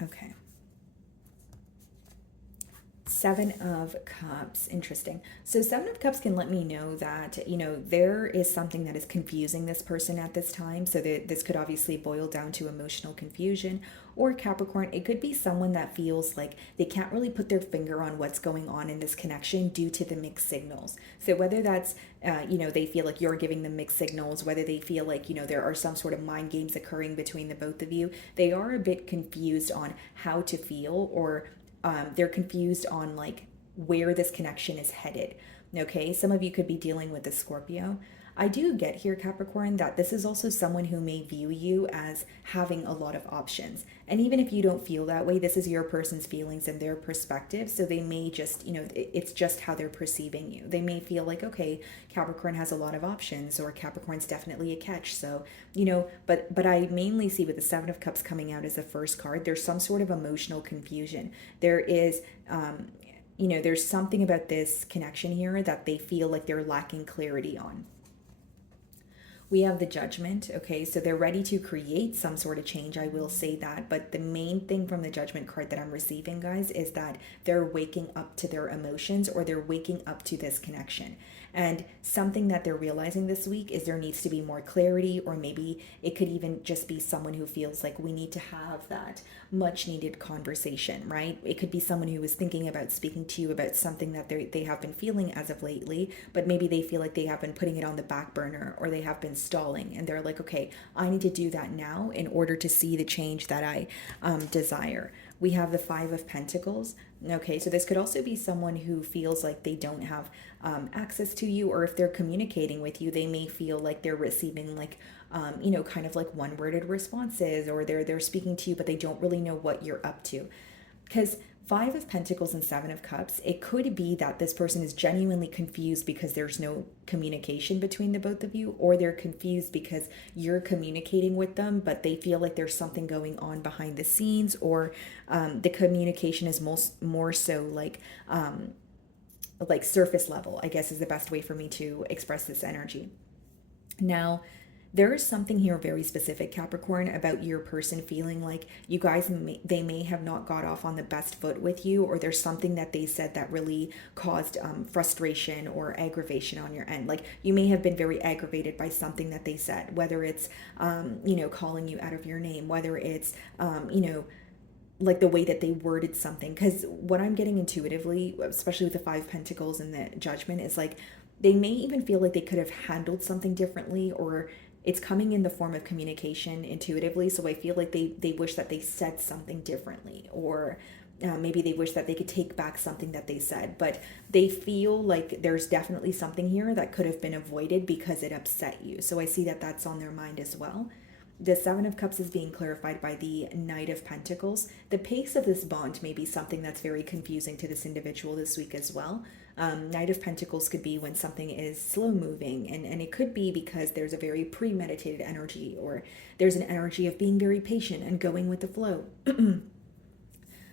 Okay. Seven of Cups. Interesting. So Seven of Cups can let me know that, there is something that is confusing this person at this time. So this could obviously boil down to emotional confusion. Or Capricorn, it could be someone that feels like they can't really put their finger on what's going on in this connection due to the mixed signals. So whether that's, they feel like you're giving them mixed signals, whether they feel like, there are some sort of mind games occurring between the both of you, they are a bit confused on how to feel, or they're confused on like where this connection is headed. Okay, some of you could be dealing with a Scorpio. I do get here, Capricorn, that this is also someone who may view you as having a lot of options. And even if you don't feel that way, this is your person's feelings and their perspective. So they may just, it's just how they're perceiving you. They may feel like, okay, Capricorn has a lot of options, or Capricorn's definitely a catch. So, but I mainly see with the Seven of Cups coming out as the first card, there's some sort of emotional confusion. There is, there's something about this connection here that they feel like they're lacking clarity on. We have the Judgment. Okay, so they're ready to create some sort of change, I will say that. But the main thing from the Judgment card that I'm receiving, guys, is that they're waking up to their emotions, or they're waking up to this connection. And something that they're realizing this week is there needs to be more clarity, or maybe it could even just be someone who feels like we need to have that much needed conversation, right? It could be someone who is thinking about speaking to you about something that they have been feeling as of lately, but maybe they feel like they have been putting it on the back burner, or they have been stalling, and they're like, okay, I need to do that now in order to see the change that I desire. We have the Five of Pentacles. Okay, so this could also be someone who feels like they don't have access to you, or if they're communicating with you, they may feel like they're receiving like, kind of like one-worded responses, or they're speaking to you, but they don't really know what you're up to. Because Five of Pentacles and Seven of Cups, it could be that this person is genuinely confused because there's no communication between the both of you, or they're confused because you're communicating with them, but they feel like there's something going on behind the scenes, or the communication is more so like surface level, I guess is the best way for me to express this energy. Now, there is something here very specific, Capricorn, about your person feeling like you guys, they may have not got off on the best foot with you, or there's something that they said that really caused frustration or aggravation on your end. Like you may have been very aggravated by something that they said, whether it's, calling you out of your name, whether it's, like the way that they worded something. Because what I'm getting intuitively, especially with the Five Pentacles and the Judgment, is like they may even feel like they could have handled something differently, or it's coming in the form of communication intuitively. So I feel like they wish that they said something differently, or maybe they wish that they could take back something that they said, but they feel like there's definitely something here that could have been avoided because it upset you. So I see that that's on their mind as well. The Seven of Cups is being clarified by the Knight of Pentacles. The pace of this bond may be something that's very confusing to this individual this week as well. Knight of Pentacles could be when something is slow moving, and it could be because there's a very premeditated energy, or there's an energy of being very patient and going with the flow.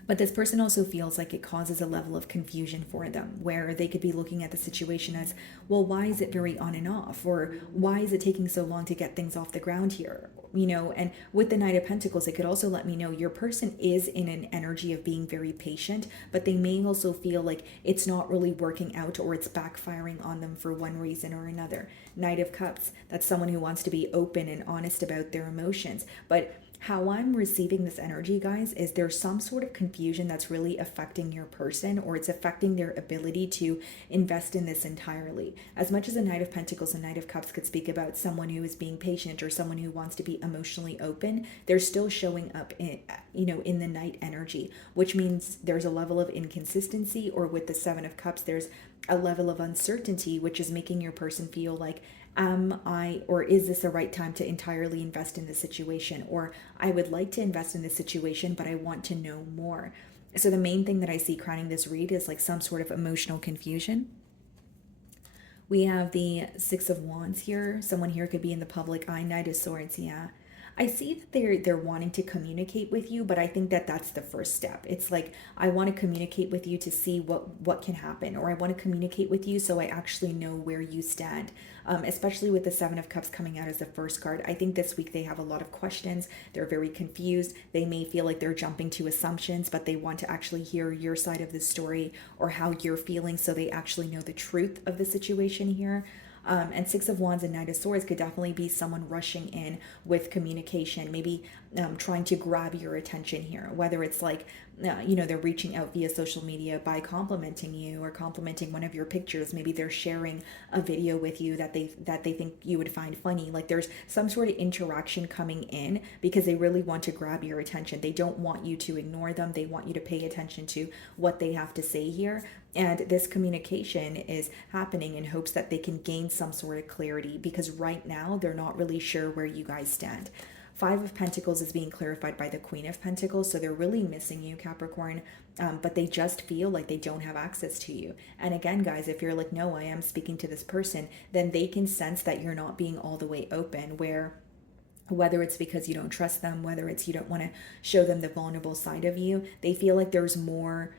But this person also feels like it causes a level of confusion for them, where they could be looking at the situation as, well, why is it very on and off? Or why is it taking so long to get things off the ground here? You know, and with the Knight of Pentacles, it could also let me know your person is in an energy of being very patient, but they may also feel like it's not really working out, or it's backfiring on them for one reason or another. Knight of Cups, that's someone who wants to be open and honest about their emotions. But how I'm receiving this energy, guys, is there's some sort of confusion that's really affecting your person, or it's affecting their ability to invest in this entirely. As much as a Knight of Pentacles and Knight of Cups could speak about someone who is being patient or someone who wants to be emotionally open, they're still showing up in, in the Knight energy, which means there's a level of inconsistency, or with the Seven of Cups, there's a level of uncertainty, which is making your person feel like, or is this the right time to entirely invest in this situation? Or I would like to invest in this situation, but I want to know more. So the main thing that I see crowning this read is like some sort of emotional confusion. We have the Six of Wands here. Someone here could be in the public eye. Knight of Swords, yeah. I see that they're wanting to communicate with you, but I think that that's the first step. It's like, I want to communicate with you to see what can happen, or I want to communicate with you so I actually know where you stand. Especially with the Seven of Cups coming out as the first card. I think this week they have a lot of questions. They're very confused. They may feel like they're jumping to assumptions, but they want to actually hear your side of the story, or how you're feeling, so they actually know the truth of the situation here. And Six of Wands and Knight of Swords could definitely be someone rushing in with communication, maybe trying to grab your attention here, whether it's like, they're reaching out via social media by complimenting you, or complimenting one of your pictures. Maybe they're sharing a video with you that they think you would find funny. Like there's some sort of interaction coming in because they really want to grab your attention. They don't want you to ignore them. They want you to pay attention to what they have to say here. And this communication is happening in hopes that they can gain some sort of clarity, because right now they're not really sure where you guys stand. Five of Pentacles is being clarified by the Queen of Pentacles, so they're really missing you, Capricorn, but they just feel like they don't have access to you. And again, guys, if you're like, no, I am speaking to this person, then they can sense that you're not being all the way open, whether it's because you don't trust them, whether it's you don't want to show them the vulnerable side of you, they feel like there's more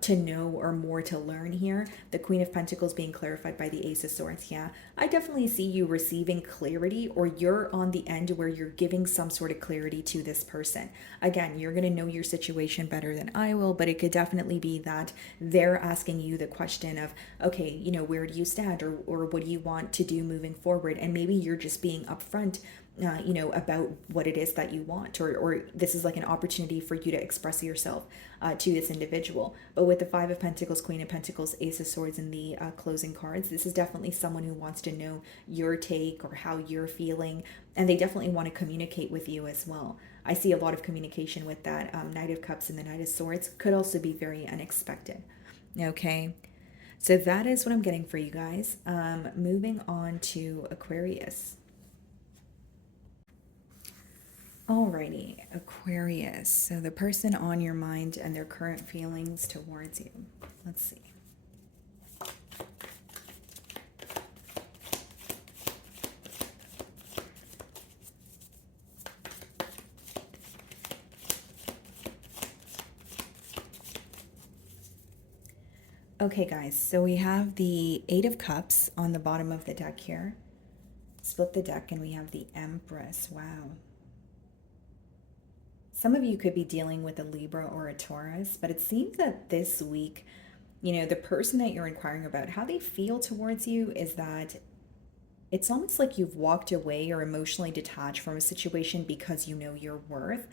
to know or more to learn here. The Queen of Pentacles being clarified by the Ace of Swords. Yeah, I definitely see you receiving clarity, or you're on the end where you're giving some sort of clarity to this person. Again, you're going to know your situation better than I will, but it could definitely be that they're asking you the question of, okay, where do you stand, or what do you want to do moving forward? And maybe you're just being upfront about what it is that you want, or this is like an opportunity for you to express yourself to this individual. But with the Five of Pentacles, Queen of Pentacles, Ace of Swords, and the closing cards, this is definitely someone who wants to know your take or how you're feeling, and they definitely want to communicate with you as well. I see a lot of communication with that. Knight of Cups and the Knight of Swords could also be very unexpected. Okay, so that is what I'm getting for you guys. Moving on to Aquarius. Alrighty, Aquarius. So the person on your mind and their current feelings towards you. Let's see. Okay, guys, so we have the Eight of Cups on the bottom of the deck here. Split the deck and we have the Empress. Wow. Some of you could be dealing with a Libra or a Taurus, but it seems that this week, the person that you're inquiring about, how they feel towards you is that it's almost like you've walked away or emotionally detached from a situation because you know your worth,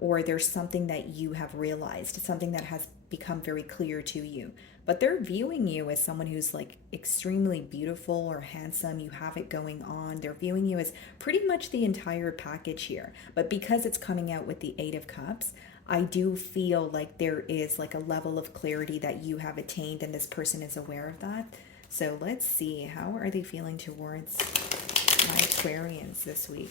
or there's something that you have realized, something that has become very clear to you. But they're viewing you as someone who's like extremely beautiful or handsome. You have it going on. They're viewing you as pretty much the entire package here. But because it's coming out with the Eight of Cups, I do feel like there is like a level of clarity that you have attained, and this person is aware of that. So let's see, how are they feeling towards my Aquarians this week?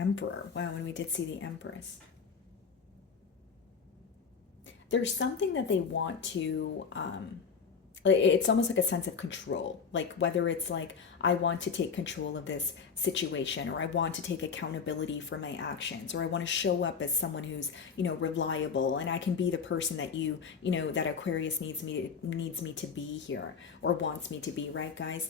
Emperor. Wow, and we did see the Empress. There's something that they want to it's almost like a sense of control, like whether it's like I want to take control of this situation, or I want to take accountability for my actions, or I want to show up as someone who's, reliable, and I can be the person that that Aquarius needs me to be here, or wants me to be, right, guys?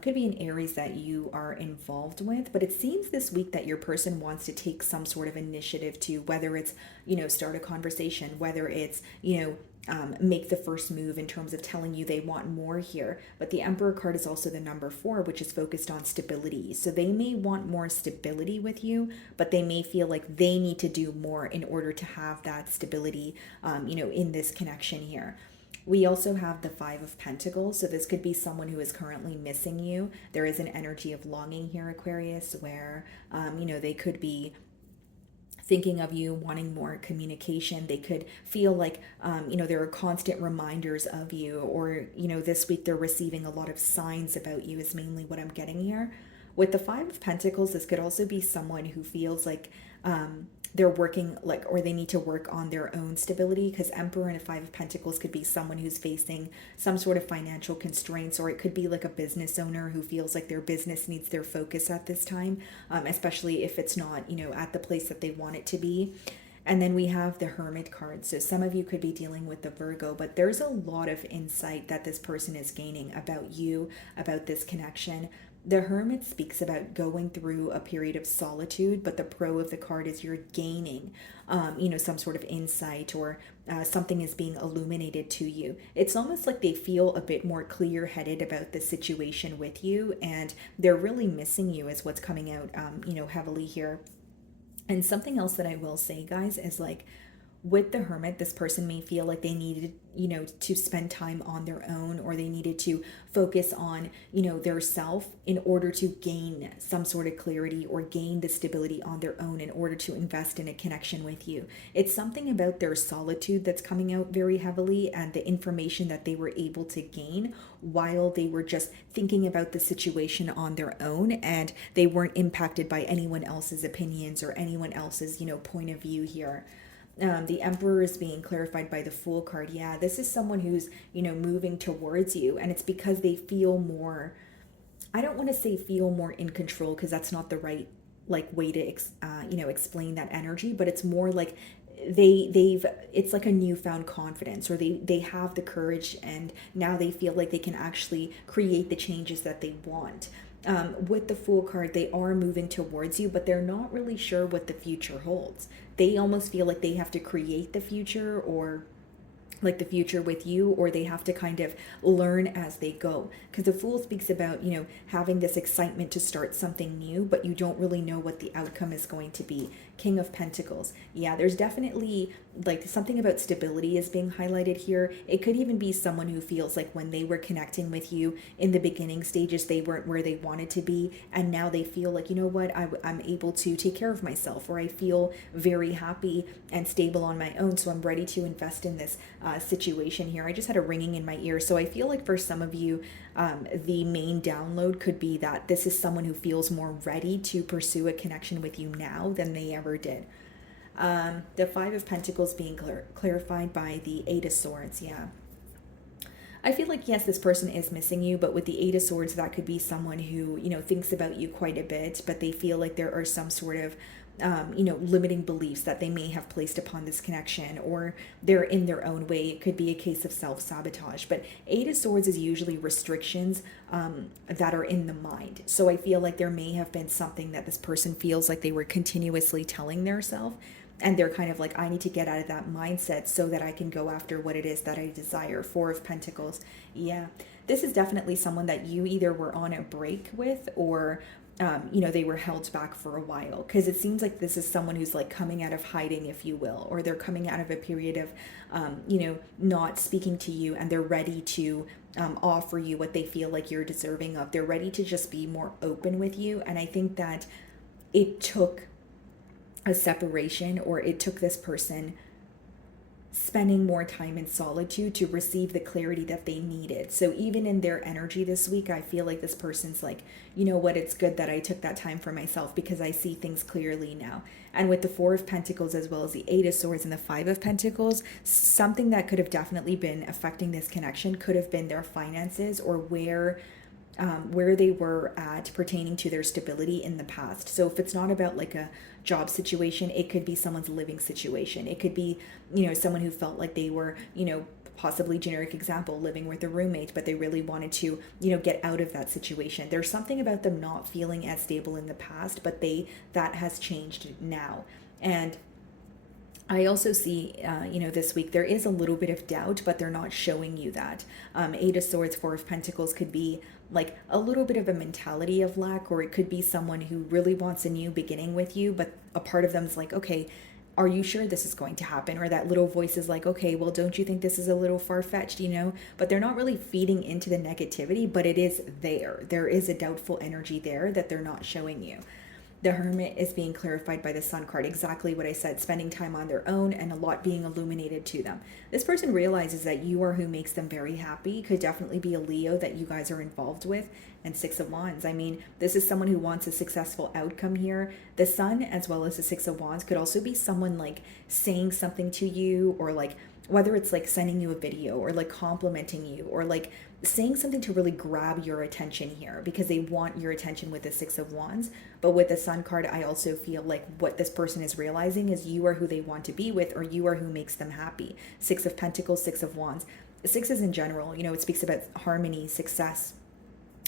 Could be an Aries that you are involved with, but it seems this week that your person wants to take some sort of initiative to, whether it's, start a conversation, whether it's, make the first move in terms of telling you they want more here. But the Emperor card is also the number 4, which is focused on stability. So they may want more stability with you, but they may feel like they need to do more in order to have that stability, in this connection here. We also have the 5 of Pentacles. So this could be someone who is currently missing you. There is an energy of longing here, Aquarius, where, they could be thinking of you, wanting more communication. They could feel like, there are constant reminders of you, or, this week they're receiving a lot of signs about you is mainly what I'm getting here. With the 5 of Pentacles, this could also be someone who feels like they're working or they need to work on their own stability, because Emperor and a 5 of Pentacles could be someone who's facing some sort of financial constraints, or it could be like a business owner who feels like their business needs their focus at this time, especially if it's not, at the place that they want it to be. And then we have the Hermit card. So some of you could be dealing with the Virgo, but there's a lot of insight that this person is gaining about you, about this connection. The Hermit speaks about going through a period of solitude, but the pro of the card is you're gaining, some sort of insight, or something is being illuminated to you. It's almost like they feel a bit more clear-headed about the situation with you, and they're really missing you is what's coming out, heavily here. And something else that I will say, guys, is like, with the Hermit, this person may feel like they needed, to spend time on their own, or they needed to focus on, their self in order to gain some sort of clarity, or gain the stability on their own in order to invest in a connection with you. It's something about their solitude that's coming out very heavily, and the information that they were able to gain while they were just thinking about the situation on their own, and they weren't impacted by anyone else's opinions or anyone else's, point of view here. The Emperor is being clarified by the Fool card. Yeah, this is someone who's, moving towards you, and it's because they feel more, I don't want to say feel more in control, because that's not the right way to explain that energy, but it's more like it's like a newfound confidence, or they have the courage, and now they feel like they can actually create the changes that they want. With the Fool card, they are moving towards you, but they're not really sure what the future holds. They almost feel like they have to create the future, or like the future with you, or they have to kind of learn as they go, because the Fool speaks about having this excitement to start something new, but you don't really know what the outcome is going to be. King of Pentacles. Yeah, there's definitely like something about stability is being highlighted here. It could even be someone who feels like when they were connecting with you in the beginning stages, they weren't where they wanted to be, and now they feel like, I'm able to take care of myself, or I feel very happy and stable on my own, so I'm ready to invest in this situation here. I just had a ringing in my ear, so I feel like for some of you, the main download could be that this is someone who feels more ready to pursue a connection with you now than they ever did. The 5 of Pentacles being clarified by the 8 of Swords. Yeah, I feel like, yes, this person is missing you, but with the 8 of Swords, that could be someone who, thinks about you quite a bit, but they feel like there are some sort of limiting beliefs that they may have placed upon this connection, or they're in their own way. It could be a case of self-sabotage, but 8 of Swords is usually restrictions that are in the mind. So I feel like there may have been something that this person feels like they were continuously telling themselves, and they're kind of like, I need to get out of that mindset so that I can go after what it is that I desire. 4 of Pentacles. Yeah, this is definitely someone that you either were on a break with, or they were held back for a while, because it seems like this is someone who's like coming out of hiding, if you will, or they're coming out of a period of, not speaking to you, and they're ready to offer you what they feel like you're deserving of. They're ready to just be more open with you. And I think that it took a separation, or it took this person spending more time in solitude to receive the clarity that they needed. So even in their energy this week, I feel like this person's like, you know what, it's good that I took that time for myself because I see things clearly now. And with the Four of Pentacles as well as the Eight of Swords and the Five of Pentacles, something that could have definitely been affecting this connection could have been their finances, or where they were at pertaining to their stability in the past. So if it's not about like a job situation, it could be someone's living situation. It could be, you know, someone who felt like they were, you know, possibly generic example, living with a roommate, but they really wanted to, you know, get out of that situation. There's something about them not feeling as stable in the past, but that has changed now. And I also see, you know, this week there is a little bit of doubt, but they're not showing you that. Eight of Swords, Four of Pentacles could be like a little bit of a mentality of lack, or it could be someone who really wants a new beginning with you, but a part of them is like, okay, are you sure this is going to happen? Or that little voice is like, okay, well, don't you think this is a little far-fetched, you know? But they're not really feeding into the negativity, but it is there. There is a doubtful energy there that they're not showing you. The Hermit is being clarified by the Sun card. Exactly what I said, spending time on their own and a lot being illuminated to them. This person realizes that you are who makes them very happy. Could definitely be a Leo that you guys are involved with. And Six of Wands. I mean, this is someone who wants a successful outcome here. The Sun as well as the Six of Wands could also be someone like saying something to you, or like whether it's like sending you a video or like complimenting you or like saying something to really grab your attention here, because they want your attention with the Six of Wands. But with the Sun card, I also feel like what this person is realizing is you are who they want to be with, or you are who makes them happy. Six of Pentacles, Six of Wands. Sixes in general, you know, it speaks about harmony, success.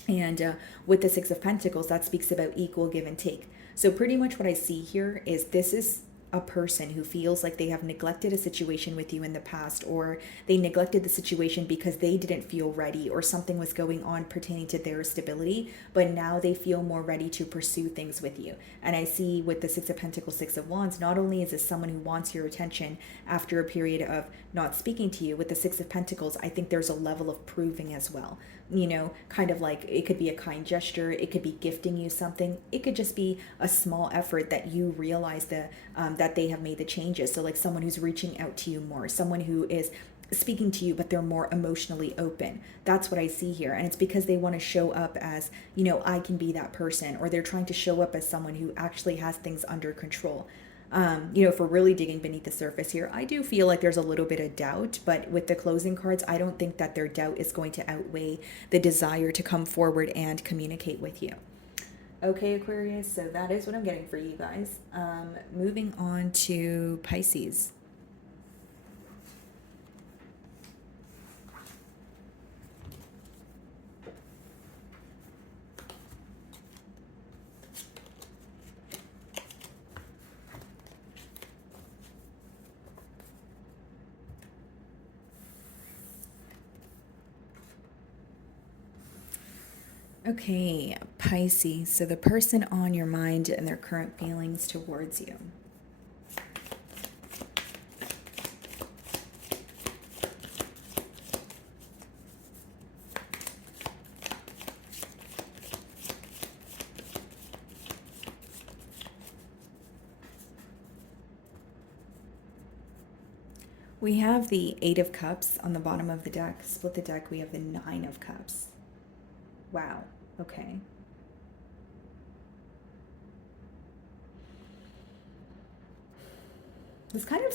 And with the Six of Pentacles, that speaks about equal give and take. So pretty much what I see here is this is a person who feels like they have neglected a situation with you in the past, or they neglected the situation because they didn't feel ready, or something was going on pertaining to their stability, but now they feel more ready to pursue things with you. And I see with the Six of Pentacles, Six of Wands, not only is this someone who wants your attention after a period of not speaking to you, with the Six of Pentacles, I think there's a level of proving as well. You know, kind of like it could be a kind gesture, it could be gifting you something, it could just be a small effort that you realize that they have made the changes. So like someone who's reaching out to you more, someone who is speaking to you, but they're more emotionally open. That's what I see here. And it's because they want to show up as, you know, I can be that person, or they're trying to show up as someone who actually has things under control. You know, if we're really digging beneath the surface here, I do feel like there's a little bit of doubt, but with the closing cards, I don't think that their doubt is going to outweigh the desire to come forward and communicate with you. Okay, Aquarius, so that is what I'm getting for you guys. Moving on to Pisces. Okay, Pisces, so the person on your mind and their current feelings towards you. We have the Eight of Cups on the bottom of the deck. Split the deck, we have the Nine of Cups. Wow, okay. This kind of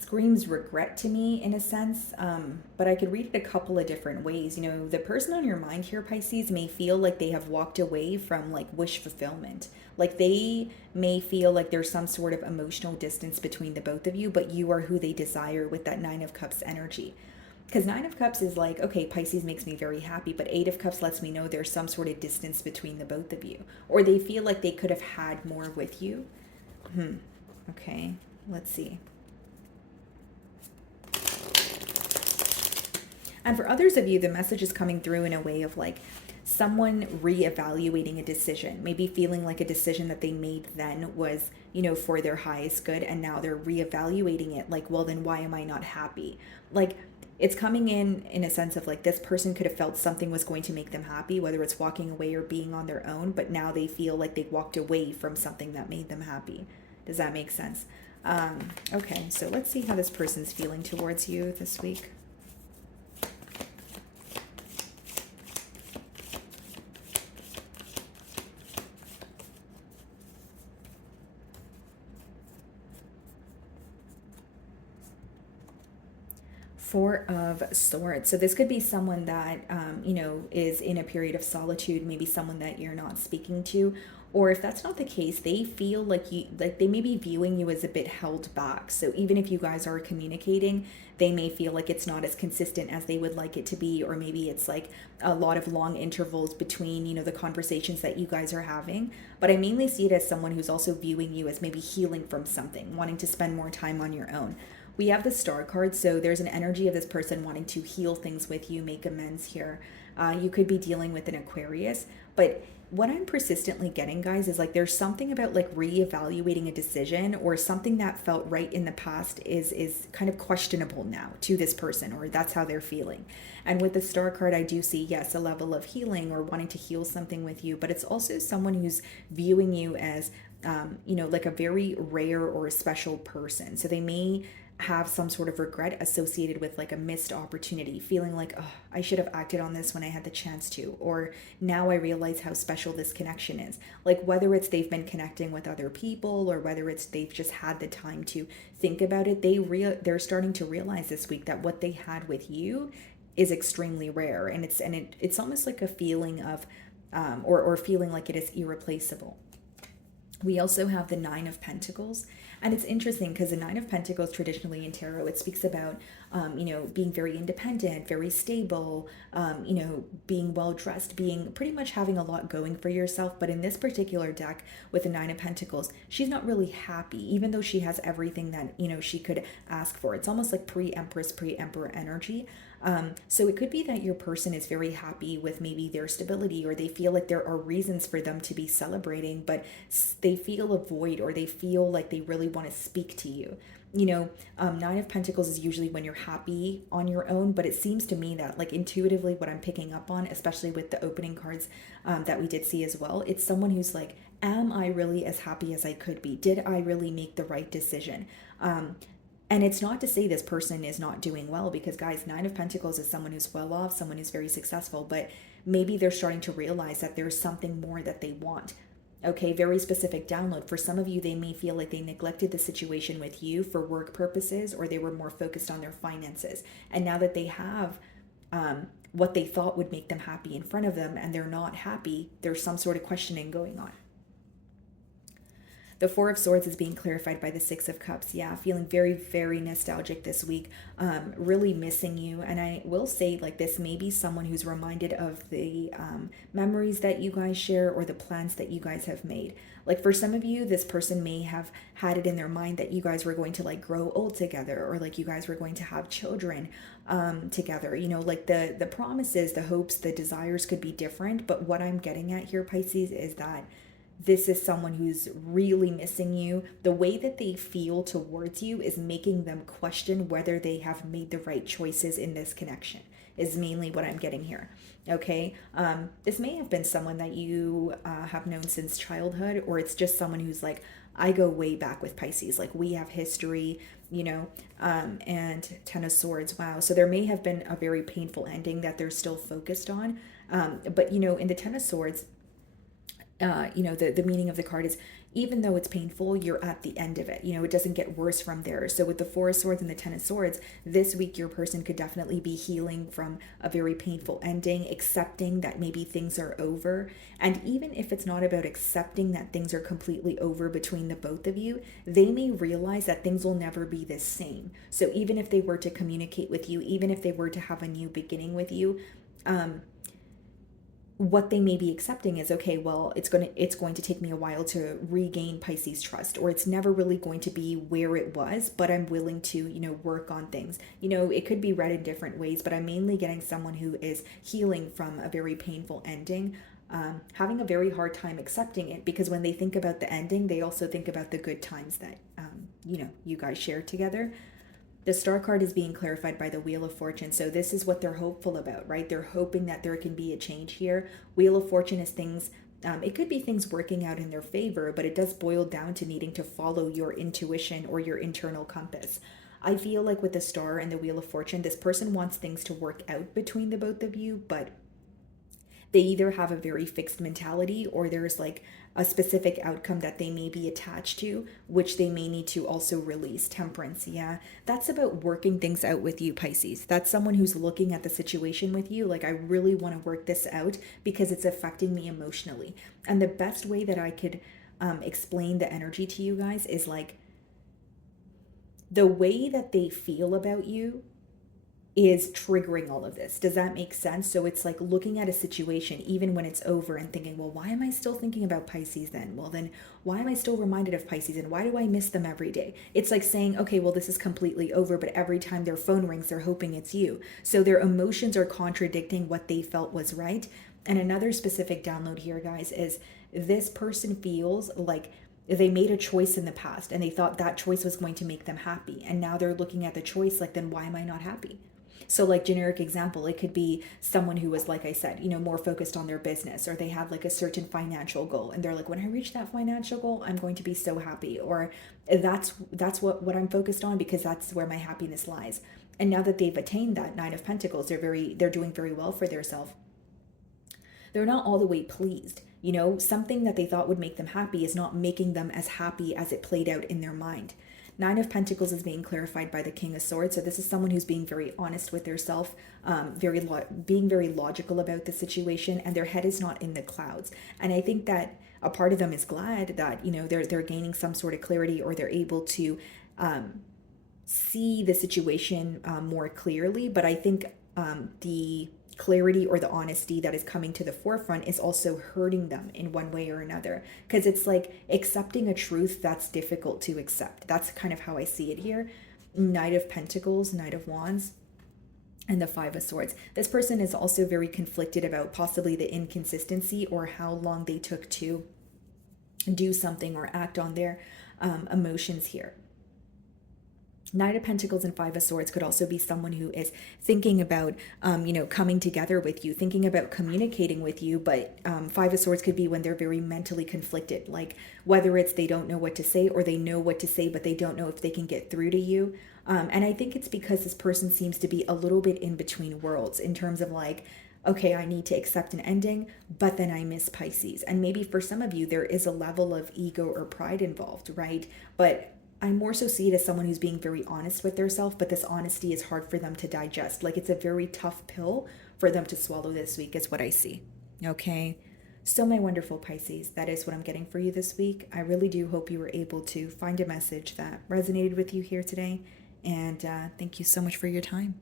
screams regret to me in a sense, but I could read it a couple of different ways. You know, the person on your mind here, Pisces, may feel like they have walked away from like wish fulfillment. Like they may feel like there's some sort of emotional distance between the both of you, but you are who they desire with that Nine of Cups energy. Because Nine of Cups is like, okay, Pisces makes me very happy, but Eight of Cups lets me know there's some sort of distance between the both of you. Or they feel like they could have had more with you. Okay, let's see. And for others of you, the message is coming through in a way of like someone reevaluating a decision, maybe feeling like a decision that they made then was, you know, for their highest good, and now they're reevaluating it like, well, then why am I not happy? Like, it's coming in a sense of like this person could have felt something was going to make them happy, whether it's walking away or being on their own, but now they feel like they walked away from something that made them happy. Does that make sense? Okay, so let's see how this person's feeling towards you this week. Four of Swords. So this could be someone that, is in a period of solitude, maybe someone that you're not speaking to. Or if that's not the case, they feel like they may be viewing you as a bit held back. So even if you guys are communicating, they may feel like it's not as consistent as they would like it to be, or maybe it's like a lot of long intervals between, the conversations that you guys are having. But I mainly see it as someone who's also viewing you as maybe healing from something, wanting to spend more time on your own. We have the Star card, so there's an energy of this person wanting to heal things with you, make amends here. You could be dealing with an Aquarius, but what I'm persistently getting, guys, is like there's something about like reevaluating a decision, or something that felt right in the past is kind of questionable now to this person, or that's how they're feeling. And with the Star card, I do see, yes, a level of healing or wanting to heal something with you, but it's also someone who's viewing you as like a very rare or a special person. So they may have some sort of regret associated with like a missed opportunity, feeling like, oh, I should have acted on this when I had the chance to, or now I realize how special this connection is. Like whether it's they've been connecting with other people, or whether it's they've just had the time to think about it, they're starting to realize this week that what they had with you is extremely rare, and it's almost like a feeling of or feeling like it is irreplaceable. We also have the Nine of Pentacles. And it's interesting because the Nine of Pentacles traditionally in tarot, it speaks about, being very independent, very stable, being well dressed, being pretty much having a lot going for yourself. But in this particular deck with the Nine of Pentacles, she's not really happy, even though she has everything that, she could ask for. It's almost like pre-Empress, pre-Emperor energy. So it could be that your person is very happy with maybe their stability, or they feel like there are reasons for them to be celebrating, but they feel a void, or they feel like they really want to speak to you. Nine of Pentacles is usually when you're happy on your own, but it seems to me that like intuitively what I'm picking up on, especially with the opening cards that we did see as well, it's someone who's like, am I really as happy as I could be? Did I really make the right decision? And it's not to say this person is not doing well, because guys, Nine of Pentacles is someone who's well off, someone who's very successful, but maybe they're starting to realize that there's something more that they want. Okay, very specific download. For some of you, they may feel like they neglected the situation with you for work purposes, or they were more focused on their finances. And now that they have what they thought would make them happy in front of them, and they're not happy, there's some sort of questioning going on. The Four of Swords is being clarified by the Six of Cups. Yeah, feeling very, very nostalgic this week. Really missing you. And I will say, like, this may be someone who's reminded of the memories that you guys share, or the plans that you guys have made. Like, for some of you, this person may have had it in their mind that you guys were going to, like, grow old together, or, like, you guys were going to have children together. Like, the promises, the hopes, the desires could be different. But what I'm getting at here, Pisces, is that this is someone who's really missing you. The way that they feel towards you is making them question whether they have made the right choices in this connection, is mainly what I'm getting here. Okay, this may have been someone that you have known since childhood, or it's just someone who's like, I go way back with Pisces, like we have history, and Ten of Swords. Wow. So there may have been a very painful ending that they're still focused on. But in the Ten of Swords, the meaning of the card is, even though it's painful, you're at the end of it. It doesn't get worse from there. So with the Four of Swords and the Ten of Swords, this week your person could definitely be healing from a very painful ending, accepting that maybe things are over. And even if it's not about accepting that things are completely over between the both of you, they may realize that things will never be the same. So even if they were to communicate with you, even if they were to have a new beginning with you, what they may be accepting is, okay, well, it's going to take me a while to regain Pisces trust, or it's never really going to be where it was, but I'm willing to, work on things. It could be read in different ways, but I'm mainly getting someone who is healing from a very painful ending, having a very hard time accepting it, because when they think about the ending, they also think about the good times that, you guys shared together. The Star card is being clarified by the Wheel of Fortune. So this is what they're hopeful about, right? They're hoping that there can be a change here. Wheel of Fortune is things It could be things working out in their favor, but it does boil down to needing to follow your intuition or your internal compass. I feel like with the star and the wheel of fortune, this person wants things to work out between the both of you, but they either have a very fixed mentality or there's like a specific outcome that they may be attached to, which they may need to also release. Temperance, yeah. That's about working things out with you, Pisces. That's someone who's looking at the situation with you like, I really want to work this out because it's affecting me emotionally. And the best way that I could explain the energy to you guys is like the way that they feel about you is triggering all of this. Does that make sense? So it's like looking at a situation, even when it's over, and thinking, well, why am I still thinking about Pisces then? Well, then why am I still reminded of Pisces? And why do I miss them every day? It's like saying, okay, well, this is completely over, but every time their phone rings, they're hoping it's you. So their emotions are contradicting what they felt was right. And another specific download here, guys, is this person feels like they made a choice in the past and they thought that choice was going to make them happy. And now they're looking at the choice like, then why am I not happy? So like generic example, it could be someone who was, like I said, more focused on their business, or they had like a certain financial goal and they're like, when I reach that financial goal, I'm going to be so happy. Or that's what I'm focused on because that's where my happiness lies. And now that they've attained that Nine of Pentacles, they're doing very well for themselves. They're not all the way pleased. Something that they thought would make them happy is not making them as happy as it played out in their mind. Nine of Pentacles is being clarified by the King of Swords. So this is someone who's being very honest with themselves, being very logical about the situation, and their head is not in the clouds. And I think that a part of them is glad that they're gaining some sort of clarity, or they're able to see the situation more clearly. But I think the clarity or the honesty that is coming to the forefront is also hurting them in one way or another, because it's like accepting a truth that's difficult to accept. That's kind of how I see it here. Knight of Pentacles, Knight of Wands, and the Five of Swords. This person is also very conflicted about possibly the inconsistency or how long they took to do something or act on their emotions here. Knight of Pentacles and Five of Swords could also be someone who is thinking about, coming together with you, thinking about communicating with you. But Five of Swords could be when they're very mentally conflicted, like whether it's they don't know what to say or they know what to say, but they don't know if they can get through to you. And I think it's because this person seems to be a little bit in between worlds in terms of like, okay, I need to accept an ending, but then I miss Pisces. And maybe for some of you, there is a level of ego or pride involved, right? But I more so see it as someone who's being very honest with themselves, but this honesty is hard for them to digest. Like it's a very tough pill for them to swallow this week is what I see. Okay. So my wonderful Pisces, that is what I'm getting for you this week. I really do hope you were able to find a message that resonated with you here today. And thank you so much for your time.